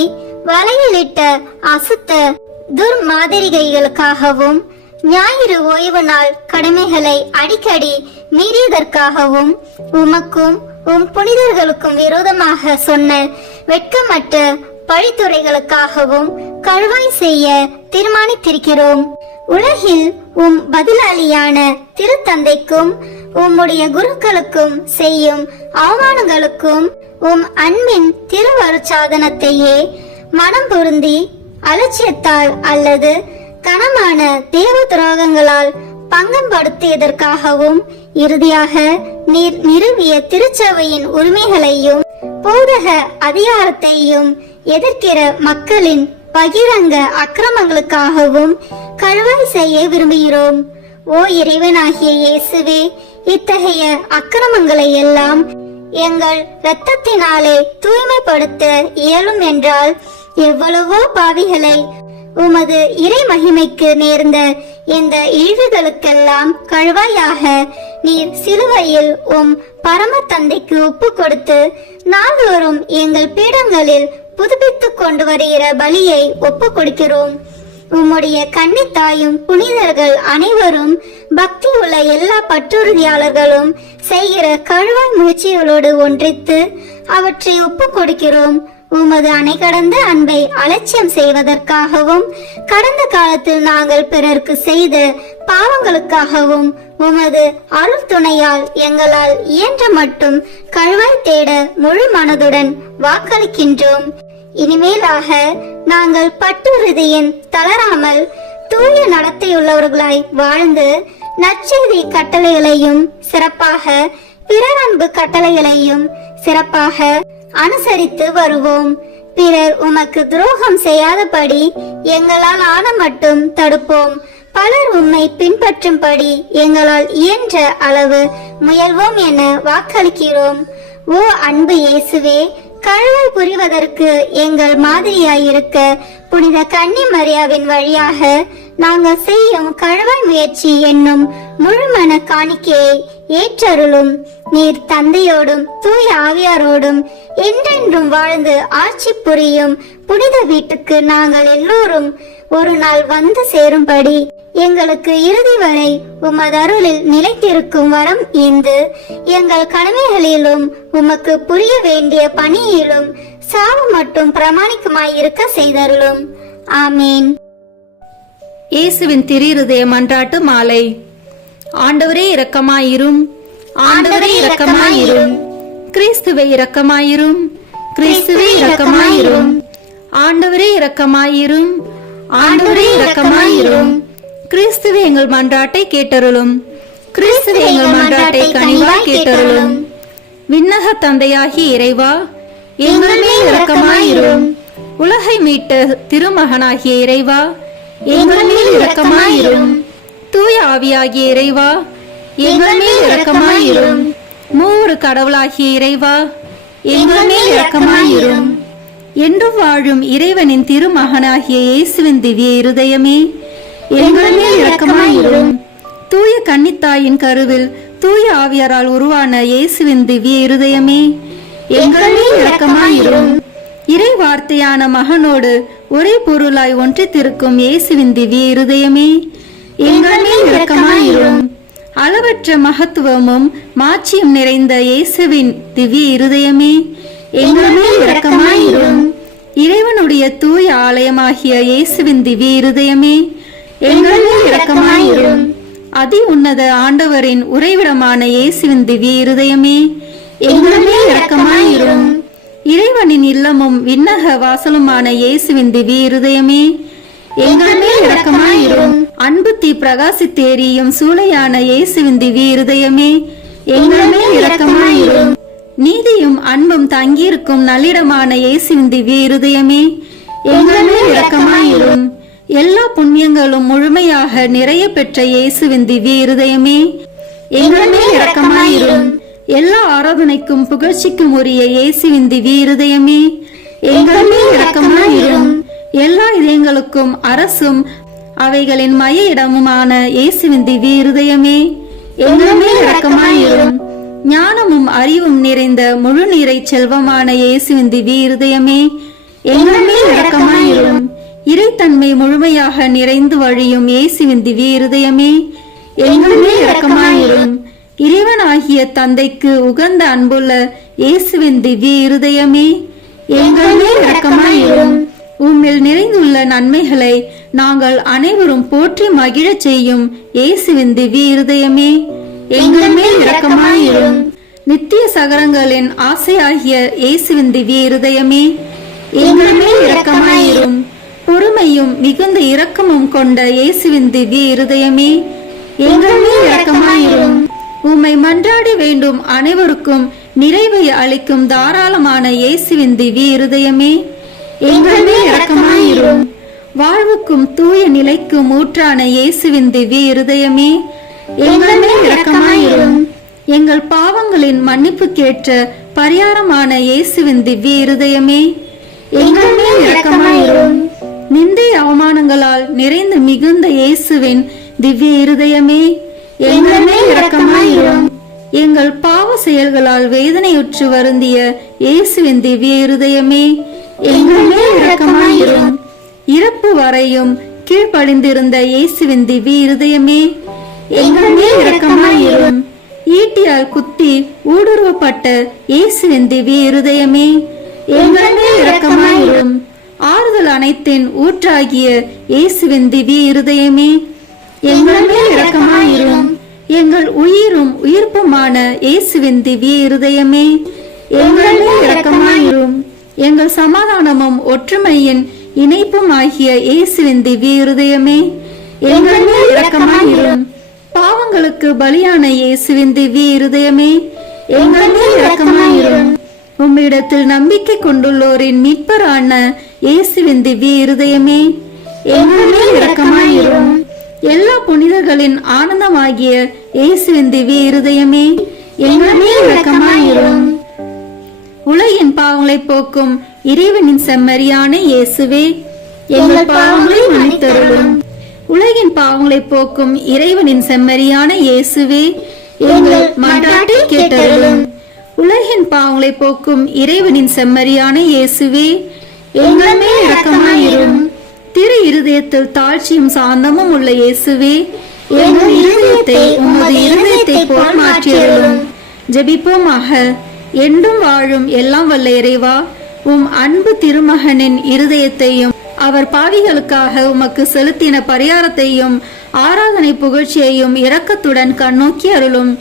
வலையிலிட்ட அசுத்த துர்மாதிரிகைகளுக்காகவும் ஞாயிறு ஓய்வு நாள் கடமைகளை அடிக்கடி மீறியதற்காகவும் உமக்கும் உம் புனிதர்களுக்கும் விரோதமாக சொன்ன வெட்கமற்ற பழித்துறைகளுக்காகவும் கழுவாய் செய்ய தீர்மானித்திருக்கிறோம். உலகில் உம் பதிலாளியான திருத்தந்தைக்கும் உம்முடைய குருக்களுக்கும் செய்யும் அவமானங்களுக்கும் உம் அன்பின் திருவருட்சாதனத்தையே மனம் பொருந்தி அலட்சியத்தால் அல்லது கனமான தேவ துரோகங்களால் பங்கம் படுத்தியதற்காகவும் இறுதியாக நீர் நிறுவிய திருச்சபையின் உரிமைகளையும் போதக அதிகாரத்தையும் எதிர்க்கிற மக்களின் பகிரங்க அக்கிரமங்களுக்காகவும் கழுவாய் செய்ய விரும்புகிறோம். ஓ இறைவனாகிய இயேசுவே, இத்தகைய அக்கிரமங்களை எல்லாம் எங்கள் இரத்தத்தினாலே தூய்மைப்படுத்த இயலும் என்றால் எவ்வளவோ பாவிகளை உமது இறை மகிமைக்கு நேர்ந்த இந்த இழிவுகளுக்கெல்லாம் கழுவாயாக நீர் சிலுவையில் உம் பரம தந்தைக்கு ஒப்பு கொடுத்து நாள்தோறும் எங்கள் பீடங்களில் புதுப்பித்துக் கொண்டு வருகிற பலியை ஒப்பு கொடுக்கிறோம். உம்முடைய கன்னித்தாயும் புனிதர்கள் அனைவரும் பக்தி உள்ள எல்லா பற்றுறுதியாளர்களும் செய்கிற கழுவாய் முயற்சிகளோடு ஒன்றித்து அவற்றை ஒப்பு கொடுக்கிறோம். உமது அணை கடந்த அன்பை அலட்சியம் செய்வதற்காகவும் கடந்த காலத்தில் நாங்கள் பிறர்க்கு செய்த பாவங்களுக்காகவும் உமது அருள் துணையால் எங்களால் இயன்ற மட்டும் கழுவாய் தேட முழு மனதுடன் வாக்களிக்கின்றோம். இனிமேலாக நாங்கள் பட்டுறுதியின் தளராமல் தூய நடத்தையுள்ளவர்களாய் வாழ்ந்து நற்செய்தி கட்டளைகளையும் சிறப்பாக பிறர் அன்பு கட்டளைகளையும் சிறப்பாக அனுசரித்து வருவோம். பிறர் உமக்கு துரோகம் செய்யாதபடி எங்களால் ஆன மட்டும் தடுப்போம். பலர் உம்மை பின்பற்றும்படி எங்களால் இயன்ற அளவு முயல்வோம் என வாக்களிக்கிறோம். ஓ அன்பு இயேசுவே, கழுவாய் புரிவதற்கு எங்கள் மாதிரியாயிருக்க புனித கன்னி மரியாவின் வழியாக நாங்கள் செய்யும் கழுவாய் முயற்சி என்னும் முழுமன காணிக்கையை ஏற்றருளும். நீர் தந்தையோடும் தூய ஆவியாரோடும் என்றென்றும் வாழ்ந்து ஆட்சி புரியும் புனித வீட்டுக்கு நாங்கள் எல்லோரும் ஒரு நாள் வந்து சேரும்படி எங்களுக்கு இறுதி வரை உமது அருளில் நிலைத்திருக்கும் வரம் ஈந்து எங்கள் கடமைகளிலும் உமக்கு புரிய வேண்டிய பணியிலும் சாவு மட்டும் பிரமாணிக்கமாயிருக்க செய்தருளும். ஆமீன். இயேசுவின் திரு மன்றாட்டு மாலை. ஆண்டவரே இரக்கமாயிரும், ஆண்டவரே இரக்கமாயிரும், கிறிஸ்துவே இரக்கமாயிரும், கிறிஸ்துவே இரக்கமாயிரும், ஆண்டவரே இரக்கமாயிரும், ஆண்டவரே இரக்கமாயிரும், கிறிஸ்துவே எங்கள் மன்றாட்டை கேட்டருளும், கிறிஸ்துவே எங்கள் மன்றாட்டை கனிவாய் கேட்டருளும். விண்ணக தந்தையாகி இறைவா, எங்கள் மேல் இரக்கமாயிரும். உலகை மீட்ட திருமகனாகிய இறைவா, எங்கள் மேல் இரக்கமாயிரும். தூய ஆவியாகிய இறைவா, எங்கள் மேல் இரக்கமாயிரும். மூவரு கடவுளாகிய இறைவா, எங்கள் மேல் இரக்கமாயிரும். என்று வாழும் இறைவனின் திருமகனாகிய இயேசுவின் திவ்ய இருதயமே, எங்கள் மேல் இரக்கமாயிரும். தூய கன்னித்தாயின் கருவில் தூய ஆவியாரால் உருவான இயேசுவின் திவ்ய இருதயமே, எங்கள் மேல் இரக்கமாயிரும். இறை வார்த்தையான மகனோடு ஒரே பொருளாய் ஒன்றித்திருக்கும் இயேசுவின் திவ்ய இருதயமே, எங்கள் மேல் இரக்கமாயிரும். அளவற்ற மகத்துவமும் மாட்சியும் நிறைந்த இயேசுவின் திவ்ய இருதயமே, எங்கள் மேல் இரக்கமாயிரும். இறைவனுடைய தூய ஆலயமாகிய இயேசுவின் திவ்ய இருதயமே, எங்கள் மேல் இரக்கமாயிரும். அதி உன்னத ஆண்டவரின் உறைவிடமான இயேசுவின் திவ்ய இருதயமே, எங்கள் மேல் இரக்கமாயிரும். இறைவனின் இல்லமும் விண்ணக வாசலுமான இயேசுவின் திவ்ய இருதயமே, எங்கள் மேல் இரக்கமாயிரும். அன்பு தீ பிரகாசித்தேரியும் சூளையான இயேசுவின் திவ்ய இருதயமே, எங்கள் மேல் இரக்கமாயிரும். நீதியும் அன்பும் தங்கியிருக்கும் நல்லிடமான இயேசுவின் திவ்ய இருதயமே, எங்கள் மேல் இரக்கமாயிரும். எல்லா புண்ணியங்களும் முழுமையாக நிறைய பெற்ற இயேசுவின் திவ்ய இருதயமே, எங்கள் மேல் இரக்கமாயிரும். எல்லா ஆராதனைக்கும் புகழ்ச்சிக்கும் உரிய இயேசுவின் திவ்ய இருதயமே, எங்கள் மேல் இரக்கமாயிரும். எல்லா இதயங்களுக்கும் அரசும் அவைகளின் மைய இடமுமான இயேசுவின் திவ்ய இருதயமே, எங்கள் மேல் இரக்கமாயிரும். ஞானமும் அறிவும் நிறைந்த முழு நீரை செல்வமான இயேசுவின் திவ்ய இருதயமே, எங்கள் மேல் இரக்கமாயிரும். இறைத்தன்மை முழுமையாக நிறைந்து வழியும் இயேசுவின் திவ்ய இருதயமே, எங்கள் மேல் இரக்கமாயிரும். இறைவனாகிய தந்தைக்கு உகந்த அன்புள்ள இயேசுவின் திவ்ய இருதயமே, எங்கள் மேல் இரக்கமாயிரும். உம்மில் நிறைந்துள்ள நன்மைகளை நாங்கள் அனைவரும் போற்றி மகிழச் செய்யும் இயேசுவின் திவ்ய இருதயமே, எங்கள் மேல் இரக்கமாயிரும். நித்திய சகரங்களின் ஆசையாகிய இயேசுவின் திவ்ய இருதயமே, எங்கள் மேல் இரக்கமாயிரும். பொறுமையும் மிகுந்த இரக்கமும் கொண்ட இயேசுவின் திவ்ய இருதயமே, எங்கள் மேல் இரக்கமாயிரும். உம்மை மன்றாடி வேண்டும் அனைவருக்கும் நிறைவை அளிக்கும் தாராளமான இயேசுவின் திவ்ய இருதயமே, எங்கள் மேல் இரக்கமாயிரும். வாழ்வுக்கும் தூய நிலைக்கும் ஊற்றான இயேசுவின் திவ்ய இருதயமே, எங்கள் மேல் இரக்கமாயிரும். எங்கள் பாவங்களின் மன்னிப்புக்கேற்ற பரிகாரமான இயேசுவின் திவ்ய இருதயமே, எங்கள் மேல் இரக்கமாயிரும். நிந்தை அவமானங்களால் நிறைந்து மிகுந்த இயேசுவின் திவ்ய இருதயமே, எங்கள் மேல் இரக்கமாயிரும். எங்கள் பாவ செயல்களால் வேதனையுற்று வருந்திய இயேசுவின் திவ்ய இருதயமே, எங்கள் மேல் இரக்கமாயிரும். இறப்பு வரையும் கீழ்ப்படிந்திருந்த இயேசுவின் திவ்ய இருதயமே, எங்கள் மேல் இரக்கமாயிரும். ஈட்டியால் குத்தி ஊடுருவப்பட்ட இயேசுவின் திவ்ய இருதயமே, எங்கள் மேல் இரக்கமாயிரும். ஆறுதல் அனைத்தின் ஊற்றாகிய இயேசுவின் திவ்ய இருதயமே, எங்கள் மேல் இரக்கமாயிரும். எங்கள் உயிரும் உயிர்ப்புமான இயேசுவின் திவ்ய இருதயமே, எங்கள் மேல் இரக்கமாயிரும். எங்கள் சமாதானமும் ஒற்றுமையின் இணைப்பும் ஆகிய இயேசுவின் திவ்ய இருதயமே, எங்கள் மேல் இரக்கமாயிரும். பாவங்களுக்கு பலியான இயேசுவின் திவ்ய இருதயமே, எங்கள் மேல் இரக்கமாயிரும். உம்மிடத்தில் நம்பிக்கை கொண்டுள்ளோரின் மீட்பரான இயேசுவின் திவ்ய இருதயமே, எங்கள் மேல் இரக்கமாயிரும். எல்லா புனிதர்களின் ஆனந்தமாகிய இயேசுவின் திவ்ய இருதயமே, எங்கள் மேல் இரக்கமாயிரும். உலகின் பாவங்களை போக்கும் இறைவனின் செம்மறியான இயேசுவே, எங்கள் பாவங்களை மன்னித்தருளும். உலகின் பாவங்களை போக்கும் இறைவனின் செம்மறியான இயேசுவே, எங்கள் மன்றாட்டை கேட்டருளும். உலகின் பாவங்களை போக்கும் இறைவனின் செம்மறியான இயேசுவே, எங்கள் மேல் இரக்கமாயிரும். திரு இருதயத்தில் தாழ்ச்சியும் சாந்தமும் உள்ள இயேசுவே, எங்கள் இருதயத்தை உமது இருதயத்தை போல் மாற்றியருளும். ஜெபிப்போமாக. என்றும் வாழும் எல்லாம் வல்ல இறைவா, உம் அன்பு திருமகனின் இருதயத்தையும் அவர் பாவிகளுக்காக உமக்கு செலுத்தின பரிகாரத்தையும் ஆராதனை புகழ்ச்சியையும் இரக்கத்துடன் கண்ணோக்கி அருளும்.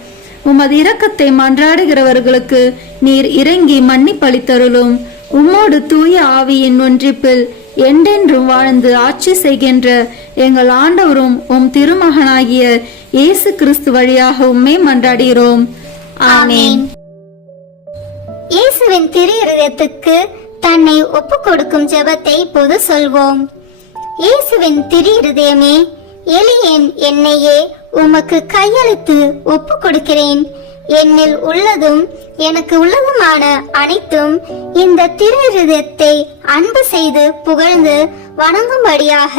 உமது இரக்கத்தை மன்றாடுகிறவர்களுக்கு நீர் இறங்கி மன்னிப்பளித்தருளும். உம்மோடு தூய ஆவியின் ஒன்றிப்பில் என்றென்றும் வாழ்ந்து ஆட்சி செய்கின்ற எங்கள் ஆண்டவரும் உம் திருமகனாகிய இயேசு கிறிஸ்து வழியாக உம்மை மன்றாடுகிறோம். ஆமென். இயேசுவின் திரு இருதயத்துக்கு தன்னை ஒப்பு கொடுக்கும் ஜெபத்தை இப்போது சொல்வோம். இயேசுவின் திரு இருதயமே, எளியேன் என்னையே உமக்கு கையளித்து ஒப்பு கொடுக்கிறேன். என்னில் உள்ளதும் எனக்கு உள்ளதுமான அனைத்தும் இந்த திரு இருதயத்தை அன்பு செய்து புகழ்ந்து வணங்கும்படியாக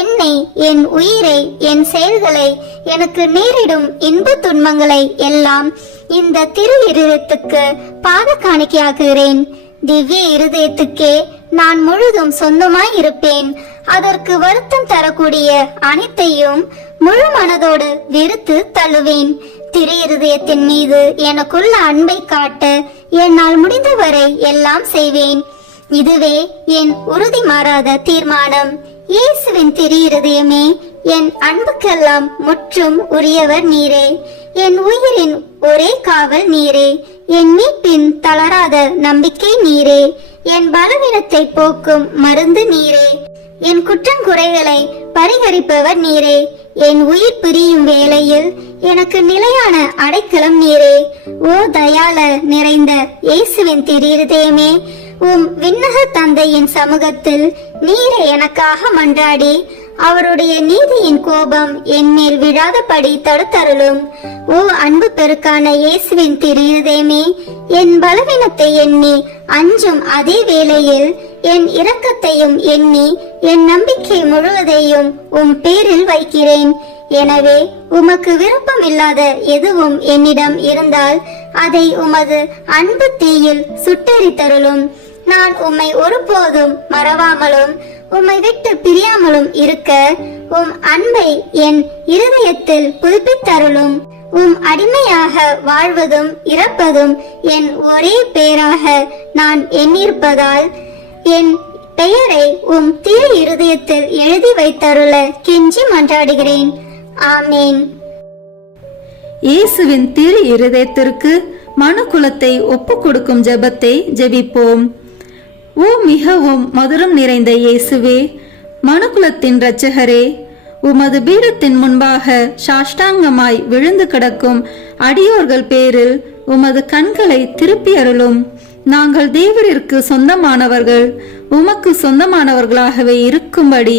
என்னை, என் உயிரை, என் செயல்களை, எனக்கு நேரிடும் இன்ப துன்பங்களை எல்லாம் இந்த திரு இருதயத்துக்கு பாத காணிக்கையாக்குகிறேன். திவ்ய இருதயத்துக்கே நான் முழுதும் சொந்தமாய் இருப்பேன். அதற்கு வருத்தம் தரக்கூடிய அனைத்தையும் முழு மனதோடு வெறுத்து தள்ளுவேன். திரு இருதயத்தின் மீது எனக்குள்ள அன்பை காட்ட என்னால் முடிந்தவரை எல்லாம் செய்வேன். இதுவே என் உறுதி மாறாத தீர்மானம். இயேசுவின் திரு இருதயமே, என் அன்புக்கெல்லாம் முற்றும் உரியவர் நீரே. என் உயிரின் ஒரே காவல் நீரே. என் மீட்பின் தளராத நம்பிக்கை நீரே. என் பலவீனத்தை போக்கும் மருந்து நீரே. என் குற்றங்குறைகளை பரிகரிப்பவர் நீரே. என் உயிர் பிரியும் வேளையில் எனக்கு நிலையான அடைக்கலம் நீரே. ஓ தயாள நிறைந்த இயேசுவின் திரு இருதயமே, உம் விண்ணக தந்தையின் சமூகத்தில் நீரே எனக்காக மன்றாடி அவருடைய நீதியின் கோபம் என் மேல் விழாதபடி தடுத்தருளும். ஓ அன்பு பெருக்கான இயேசுவின் திரு இருதயமே, என் பலவீனத்தை எண்ணி அஞ்சும் அதே வேளையில் என் இரக்கத்தையும் எண்ணி என் நம்பிக்கை முழுவதையும் பேரில் வைக்கிறேன். எனவே உமக்கு விருப்பம் இல்லாத எதுவும் என்னிடம் இருந்தால் அதை உமது அன்பு தீயில் சுட்டெரித்தருளும். நான் உம்மை ஒருபோதும் மறவாமலும் உம்மை விட்டு பிரியாமலும் இருக்க அன்பை என் இருதயத்தில் புதுப்பித்தருளும். அடிமையாக வாழ்வதும் இறப்பதும் என் ஒரே பேராக நான் எண்ணிருப்பதால் என் பெயரை திரு இருதயத்தில் எழுதி வைத்தருள கெஞ்சி மன்றாடுகிறேன். ஆமேன். இயேசுவின் திரு இருதயத்திற்கு மனுக்குலத்தை ஒப்பு கொடுக்கும் ஜெபத்தை ஜெபிப்போம். ஓ மிகவும் மதுரம் நிறைந்த இயேசுவே, மனுக்குலத்தின் இரட்சகரே, உமது பீடத்தின் முன்பாக சாஷ்டாங்கமாய் விழுந்து கிடக்கும் அடியோர்கள் பேரில் உமது கண்களை திருப்பி அருளும். நாங்கள் தேவரிற்கு சொந்தமானவர்கள், உமக்கு சொந்தமானவர்களாகவே இருக்கும்படி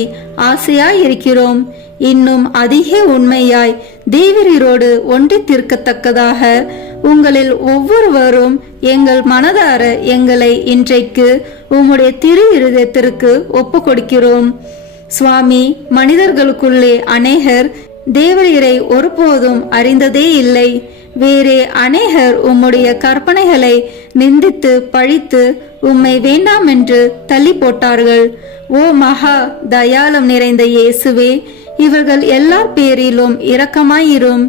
ஆசையாய் இருக்கிறோம். இன்னும் அதிக உண்மையாய் தேவரீரோடு ஒன்றித்திருக்கத்தக்கதாக உங்களில் ஒவ்வொருவரும் எங்கள் மனதார எங்களை இன்றைக்கு உம்முடைய திரு இருதயத்திற்கு ஒப்பு கொடுக்கிறோம். சுவாமி, மனிதர்களுக்குள்ளே அநேகர் தேவரீரை ஒருபோதும் அறிந்ததே இல்லை. வேறே அநேகர் உம்முடைய கற்பனைகளை நிந்தித்து பழித்து உம்மை வேண்டாம் என்று தள்ளி போட்டார்கள். ஓ மகா தயாளம் நிறைந்த இயேசுவே, இவர்கள் எல்லார் பேரிலும் இரக்கமாயிரும்.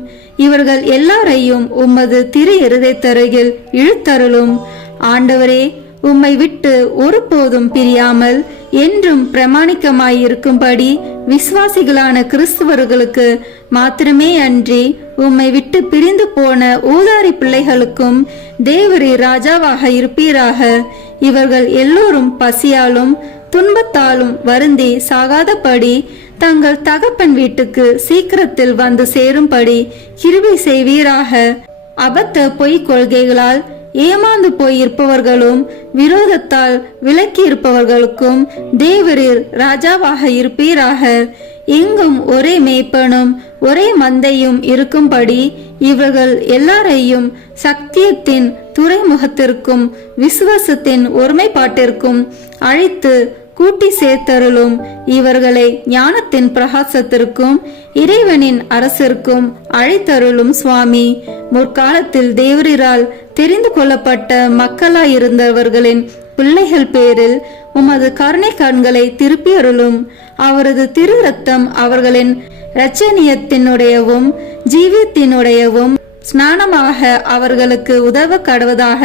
இவர்கள் எல்லாரையும் உமது திரு இருதயத்தருகில் இழுத்தருளும். ஆண்டவரே, உம்மை விட்டு ஒருபோதும் பிரியாமல் என்றும் பிரமாணிக்கமாயிருக்கும்படி விசுவாசிகளான கிறிஸ்துவர்களுக்கு மாத்திரமே அன்றி உம்மை விட்டு பிரிந்து போன ஊதாரி பிள்ளைகளுக்கும் தேவரீர் ராஜாவாக இருப்பீராக. இவர்கள் எல்லோரும் பசியாலும் துன்பத்தாலும் வருந்தி சாகாதபடி தங்கள் தகப்பன் வீட்டுக்கு சீக்கிரத்தில் வந்து சேரும்படி கிருபை செய்வீராக. அபத்த பொய் கொள்கைகளால் ஏமாந்து போயிருப்பவர்களும் விரோதத்தால் விலக்கி இருப்பவர்களுக்கும் தேவரீர் ராஜாவாக இருப்பீராக. எங்கும் ஒரே மேய்ப்பனும் ஒரே மந்தையும் இருக்கும்படி இவர்கள் எல்லாரையும் சத்தியத்தின் துறைமுகத்திற்கும் விசுவாசத்தின் ஒருமைப்பாட்டிற்கும் அழைத்து கூட்டி சேர்த்தருளும். இவர்களை ஞானத்தின் பிரகாசத்திற்கும் இறைவனின் அரசிற்கும் அழைத்தருளும். சுவாமி, முற்காலத்தில் தேவரீரால் தெரிந்து கொள்ளப்பட்ட மக்களாயிருந்தவர்களின் பிள்ளைகள் பேரில் உமது கருணை கண்களை திருப்பி அருளும். அவரது திரு ரத்தம் அவர்களின் இரட்சணியத்தினுடையவும் ஜீவியத்தினுடையவும் ஸ்நானமாக அவர்களுக்கு உதவ கடவதாக.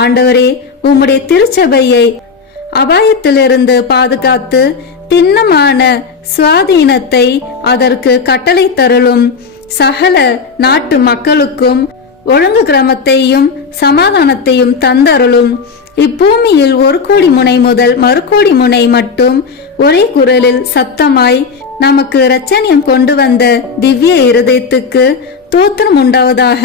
ஆண்டவரே, உம்முடைய திருச்சபையை அபாயத்திலிருந்து பாதுகாத்து திண்ணமான சுவாதீனத்தை அதற்கு கட்டளை தருளும். சகல நாட்டு மக்களுக்கும் ஒழுங்கு கிரமத்தையும் சமாதானத்தையும் தந்தருளும். இப்பூமியில் 1 கோடி முனை முதல் 1 கோடி முனை மட்டும் ஒரே குரலில் சத்தமாய் நமக்கு இரட்சணியம் கொண்டு வந்த திவ்ய இருதயத்துக்கு தோத்திரம் உண்டாவதாக.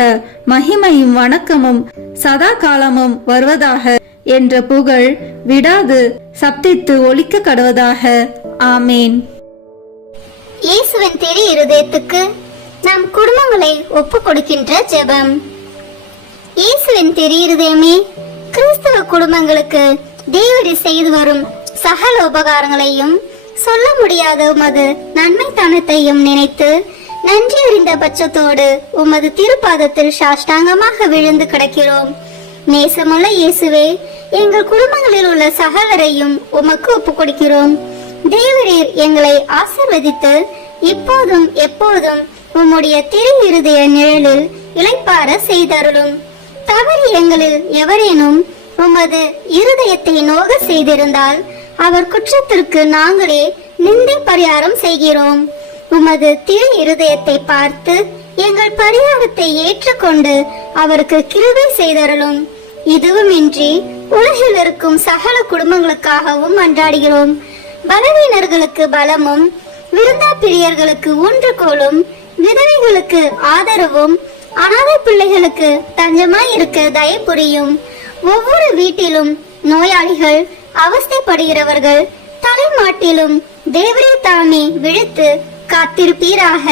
மகிமையும் வணக்கமும் சதா காலமும் வருவதாக என்ற புகழ் விடாது சப்தித்து ஒலிக்க கடவதாக. ஆமேன். இயேசுவின் திரு இருதயத்துக்கு நம் குடும்பங்களை ஒப்பு கொடுக்கின்ற ஜெபம். இயேசுவின் திரு இருதயமே, கிறிஸ்தவ குடும்பங்களுக்கு தேவரீர் செய்து வரும் சகல உபகாரங்களையும் சொல்ல முடியாத உமது நன்மைத்தனத்தையும் நினைத்து நன்றி அறிந்த பட்சத்தோடு உமது திருப்பாதத்தில் சாஷ்டாங்கமாக விழுந்து கிடக்கிறோம். நேசமுள்ள இயேசுவே, எங்கள் குடும்பங்களில் உள்ள சகலரையும் உமக்கு ஒப்பு கொடுக்கிறோம். தேவரீர் எங்களை ஆசீர்வதித்து இப்போதும் எப்போதும் உம்முடைய திரு இருதய நிழலில் இளைப்பார செய்தருளும். தவறு எங்களில் எவரேனும் உமது இருதயத்தை நோக செய்திருந்தால் அவர் குற்றத்திற்கு நாங்களே நிந்தை பரிகாரம் செய்கிறோம். உமது திரு இருதயத்தை பார்த்து எங்கள் பரிகாரத்தை ஏற்றுக்கொண்டு அவருக்கு கிருபை செய்தருளும். இதுவுமின்றி உலகில் இருக்கும் சகல குடும்பங்களுக்காகவும் மன்றாடுகிறோம். பலவீனர்களுக்கு பலமும் விருந்தா பிரியர்களுக்கு ஊன்றுகோலும் விதவைகளுக்கு ஆதரவும் அனாதை பிள்ளைகளுக்கு தஞ்சமாய் இருக்க தயை புரியும். ஒவ்வொரு வீட்டிலும் நோயாளிகள் அவஸ்தைப்படுகிறவர்கள் தலைமாட்டிலும் தேவரே தாமே விழுத்து காத்திருப்பீராக.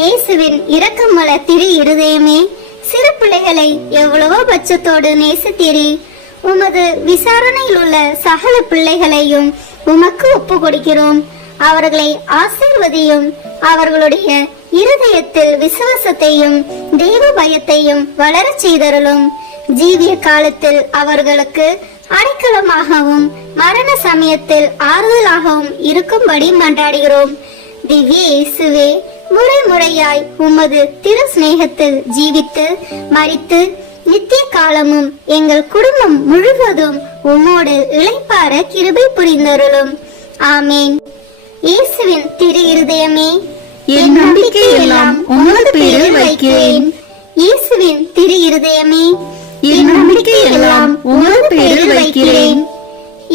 இயேசுவின் இரக்கமுள்ள திரு இருதயமே, சிறு பிள்ளைகளை எவ்வளவோ பட்சத்தோடு நேசித்தீரே. உமது விசாரணையில் உள்ள சகல பிள்ளைகளையும் உமக்கு ஒப்பு கொடுக்கிறோம். அவர்களை ஆசீர்வதியும். அவர்களுடைய இருதயத்தில் விசுவாசத்தையும் தெய்வ பயத்தையும் வளரச் செய்தருளும். ஜீவிய காலத்தில் அவர்களுக்கு அடைக்கலமாகவும் மரண சமயத்தில் ஆறுதலாகவும் இருக்கும்படி மன்றாடுகிறோம். திவ்ய இயேசுவே, முறை முறையாய் உமது திரு சிநேகத்தில் ஜீவித்து மரித்து நித்திய காலமும் எங்கள் குடும்பம் முழுவதும் உம்மோடு இளைப்பாற கிருபை புரிந்தருளும். ஆமேன். இயேசுவின் திரு இருதயமே, என் நம்பிக்கை எல்லாம் உமது பேரில் வைக்கிறேன். இயேசுவின் திரு இருதயமே, என் நம்பிக்கை எல்லாம் உமது பேரில் வைக்கிறேன்.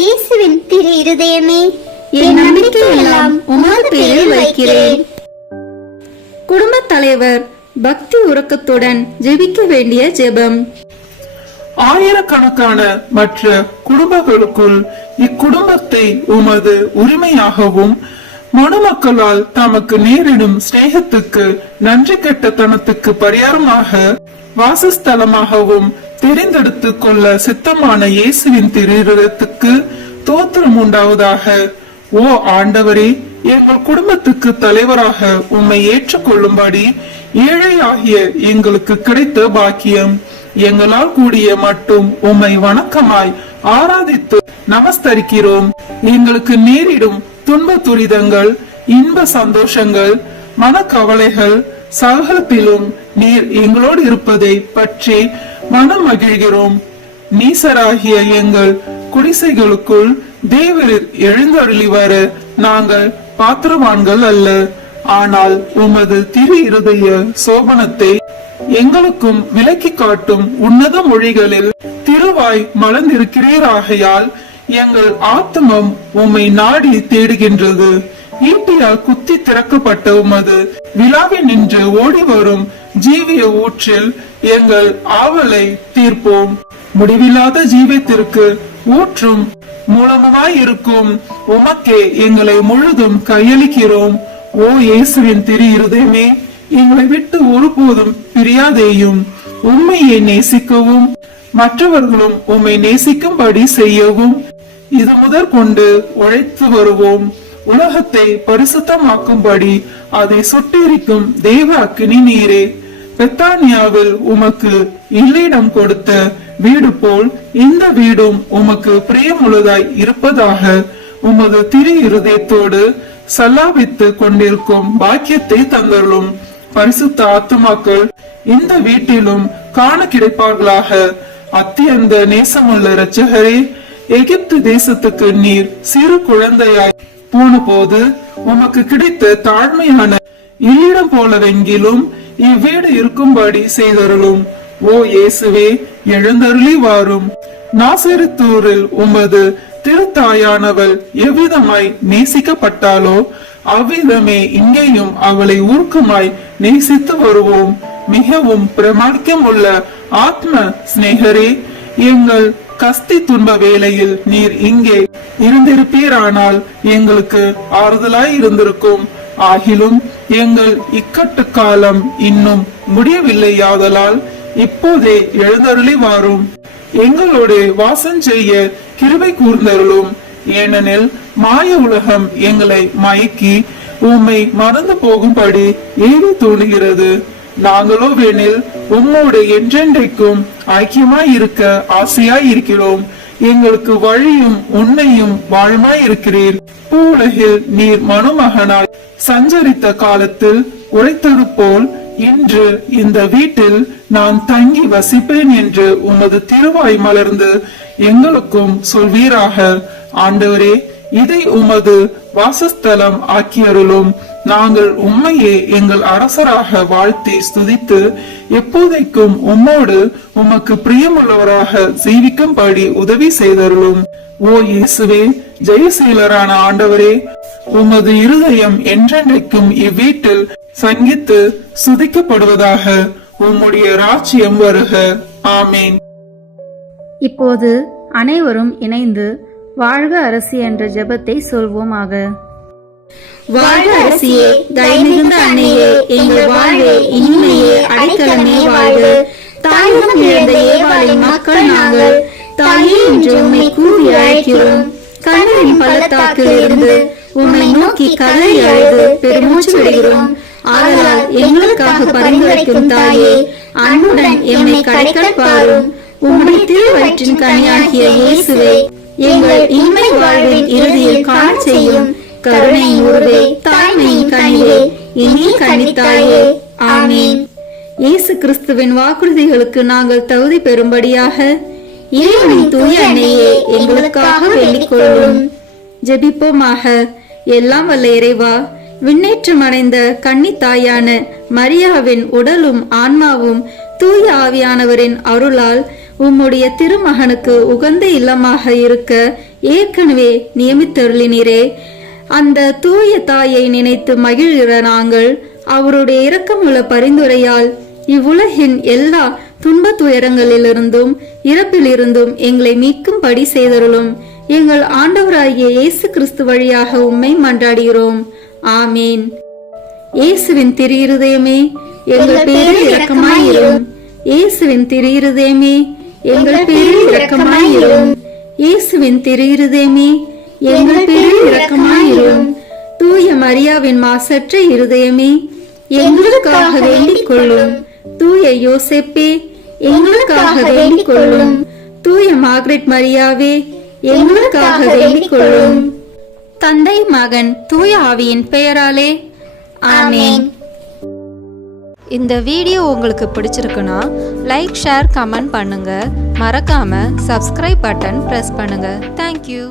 இயேசுவின் திரு இருதயமே, என் நம்பிக்கை எல்லாம் உமது பேரில் வைக்கிறேன். குடும்பத் தலைவர் பக்தி உறக்கத்துடன் ஜெபிக்க வேண்டிய ஜெபம். ஆயிரக்கணக்கான மற்ற குடும்பங்களுக்குள் இக்குடும்பத்தை உமது உரிமையாகவும் மனுமக்களால் தமக்கு நேரிடும் சிநேகத்துக்கு நன்றி கெட்டத்தனத்துக்கு பரிகாரமாக வாசஸ்தலமாகவும் தெரிந்தெடுத்து கொள்ள சித்தமான இயேசுவின் திருத்துக்கு தோத்திரம் உண்டாவதாக. ஓ ஆண்டவரே, எங்கள் குடும்பத்துக்கு தலைவராக உம்மை ஏற்றுக்கொள்ளும்படி ஏழை ஆகிய எங்களுக்கு கிடைத்த பாக்கியம். எங்களால் கூடிய மட்டும் உம்மை வணக்கமாய் ஆராதித்து நமஸ்தரிக்கிறோம். எங்களுக்கு நேரிடும் துன்ப துரிதங்கள், இன்ப சந்தோஷங்கள், மனக்கவலைகள் சகலத்திலும் நீர் எங்களோடு இருப்பதை பற்றி மனம் மகிழ்கிறோம். நீசராகிய எங்கள் குடிசைகளுக்குள் தேவரீர் எழுந்தருளி வர நாங்கள் பாத்திரவான்கள் அல்ல. ஆனால் உமது திரு இருதய சோபனத்தை எங்களுக்கும் விலக்கி காட்டும் உன்னத மொழிகளில் திருவாய் மலர்ந்திருக்கிறீராகையால் எங்கள் ஆத்மம் உம்மை நாடி தேடுகின்றது. ஈட்டியால் குத்தி திறக்கப்பட்ட உமது விழாவில் நின்று ஓடி வரும் ஜீவிய ஊற்றில் எங்கள் ஆவலை தீர்ப்போம். முடிவில்லாத ஜீவத்திற்கு ஊற்றும் மூலமாய் இருக்கும் உமக்கே எங்களை முழுதும் கையளிக்கிறோம். ஓ இயேசுவின் திரு இருதயமே, எங்களை விட்டு ஒருபோதும் பிரியாதேயும். உம்மையை நேசிக்கவும் மற்றவர்களும் உம்மை நேசிக்கும்படி செய்யவும் இது முதற் கொண்டு உழைத்து வருவோம். உலகத்தை பரிசுத்தமாக்கும்படி அதை சுட்டெரிக்கும் தேவ அக்கினி நீரே. பெத்தானியாவில் உமக்கு இல்லிடம் கொடுத்த வீடு போல் இந்த வீடும் உமக்கு பிரியமுள்ளதாய் இருப்பதாக. உமது திரு இருதயத்தோடு சல்லாபித்து கொண்டிருக்கும் பாக்கியத்தை தந்தருளும். பரிசுத்த ஆத்துமாக்கள் இந்த வீட்டிலும் காண கிடைப்பார்களாக. அத்தியந்த நேசமுள்ள இரட்சகரே, எகிப்து தேசத்துக்கு நீர் சிறு குழந்தையாய் போன போது உமக்கு கிடைத்த தாழ்மையான இல்லிடம் போலவெங்கிலும் இவ்வீடு இருக்கும்படி செய்தருளும். ஓ இயேசுவே, எழுந்தருளி வாரும். நாசரித்தூரில் உமது திருத்தாயானவள் எவ்விதமாய் நேசிக்கப்பட்டாலோ அவ்விதமே இங்கேயும் அவளை ஊர்க்கமாய் நேசித்து வருவோம். மிகவும் பிரமாணிக்கம் உள்ள ஆத்ம சிநேகரே, எங்கள் கஸ்தி துன்ப வேளையில் நீர் இங்கே இருந்திருப்பீரானால் எங்களுக்கு ஆறுதலாய் இருந்திருக்கும். ஆகிலும் எங்கள் இக்கட்டு காலம் இன்னும் முடியவில்லையாதலால் இப்போதே எழுந்தருளி வாரும். எங்களோடு வாசம் செய்ய கிருபை கூர்ந்தருளும். ஏனெனில் மாய உலகம் எங்களை மயக்கி உம்மை மறந்து போகும்படி ஏறி தோணுகிறது. நாங்களோ வேணில் உம்மோடு என்றென்றைக்கும் ஐக்கியமாய் இருக்க ஆசையாய் இருக்கிறோம். எங்களுக்கு வழியும் உண்மையும் வாழ்மாய் இருக்கிறீர். பூவுலகில் நீர் மனுமகனாய் சஞ்சரித்த காலத்தில் உரைத்தது போல் இன்று இந்த வீட்டில் நான் தங்கி வசிப்பேன் என்று உமது திருவாய் மலர்ந்து எங்களுக்கும் சொல்வீராக. ஆண்டவரே, இதை உமது வாசஸ்தலம் ஆக்கியருளும். நாங்கள் உம்மையே எங்கள் அரசராக வாழ்த்தி ஸ்துதித்து எப்போதைக்கும் உம்மோடு உமக்கு பிரியமுள்ளவராக ஜீவிக்கும்படி உதவி செய்தருளும். ஓ இயேசுவே, ஜெயசீலரான ஆண்டவரே, உமது இருதயம் என்றென்றைக்கும் இவ்வீட்டில் சங்கித்து சுதிக்கப்படுவதாக. உம்முடைய ராஜ்யம் வருக. ஆமேன். இப்போது அனைவரும் இணைந்து வாழ்க அரசி என்ற ஜெபத்தை சொல்வோமாக. வாழ்க அரசியே, தயமிகுந்த அன்னையே, எங்கள் வாழ்வே, இனிமையே, அடைக்கலமே வாழ்க. தாயகம் இழந்த ஏவாளின் மக்கள் நாங்கள், தாயே என்று உம்மை கூவி அழைக்கிறோம். கண்ணீரின் பள்ளத்தாக்கில் இருந்து உம்மை நோக்கி கதறி அழுது பெருமூச்சு விடுகிறோம். ஆதலால் எங்களுக்காக பரிந்துரைக்கும் தாயே, அன்புடன் எம்மை கடைக்கல் பாரும். உம்முடைய திருவயிற்றின் கனியாகிய இயேசுவை எங்கள் இன்மை வாழ்வின் இறுதியில் காண செய்யும். கருணையின் உருவே, தாய்மையின் கனிவே, இனிய கன்னித்தாயே. ஆமீன். இயேசு கிறிஸ்துவின் வாக்குறுதிகளுக்கு நாங்கள் தகுதி பெறும்படியாக இறைவனின் தூய அன்னையே, எங்களுக்காக வேண்டிக் கொள்ளும். ஜெபிப்போமாக. எல்லாம் வல்ல இறைவா, விண்ணேற்றம் அடைந்த கன்னி தாயான மரியாவின் உடலும் ஆன்மாவும் தூய ஆவியானவரின் அருளால் உம்முடைய திருமகனுக்கு உகந்த இல்லமாக இருக்க ஏற்கனவே நியமித்தருளினரே. அந்த தூய தாயை நினைத்து மகிழ்கிற நாங்கள் அவருடைய இரக்கமுள்ள பரிந்துரையால் இவ்வுலகின் எல்லா துன்ப துயரங்களிலிருந்தும் இறப்பிலிருந்தும் எங்களை மீட்கும்படி செய்தருளும். எங்கள் ஆண்டவராகிய இயேசு கிறிஸ்து வழியாக உம்மை மன்றாடுகிறோம். ஆமீன். இயேசுவின் திரு இருதயமே, எங்கள் பேரில் இரக்கமாயிரும். இயேசுவின் திரு இருதயமே, எங்கள் பேரில் இரக்கமாயிரும். இயேசுவின் திரு இருதயமே, எங்கள் பேரில் இரக்கமாயிரும். தூய மரியாவின் மாசற்ற இருதயமே, எங்களுக்காக வேண்டிக் கொள்ளும். தூய யோசேப்பே, எங்களுக்காக வேண்டிக் கொள்ளும். தூய மார்கரெட் மரியாவே, எங்களுக்காக வேண்டிக் கொள்ளும். தந்தை, மகன், தூய ஆவியின் பெயராலே ஆமென். இந்த வீடியோ உங்களுக்கு பிடிச்சிருக்குன்னா லைக், ஷேர், கமெண்ட் பண்ணுங்க. மறக்காம சப்ஸ்கிரைப் பட்டன் பிரஸ் பண்ணுங்க. தேங்க்யூ.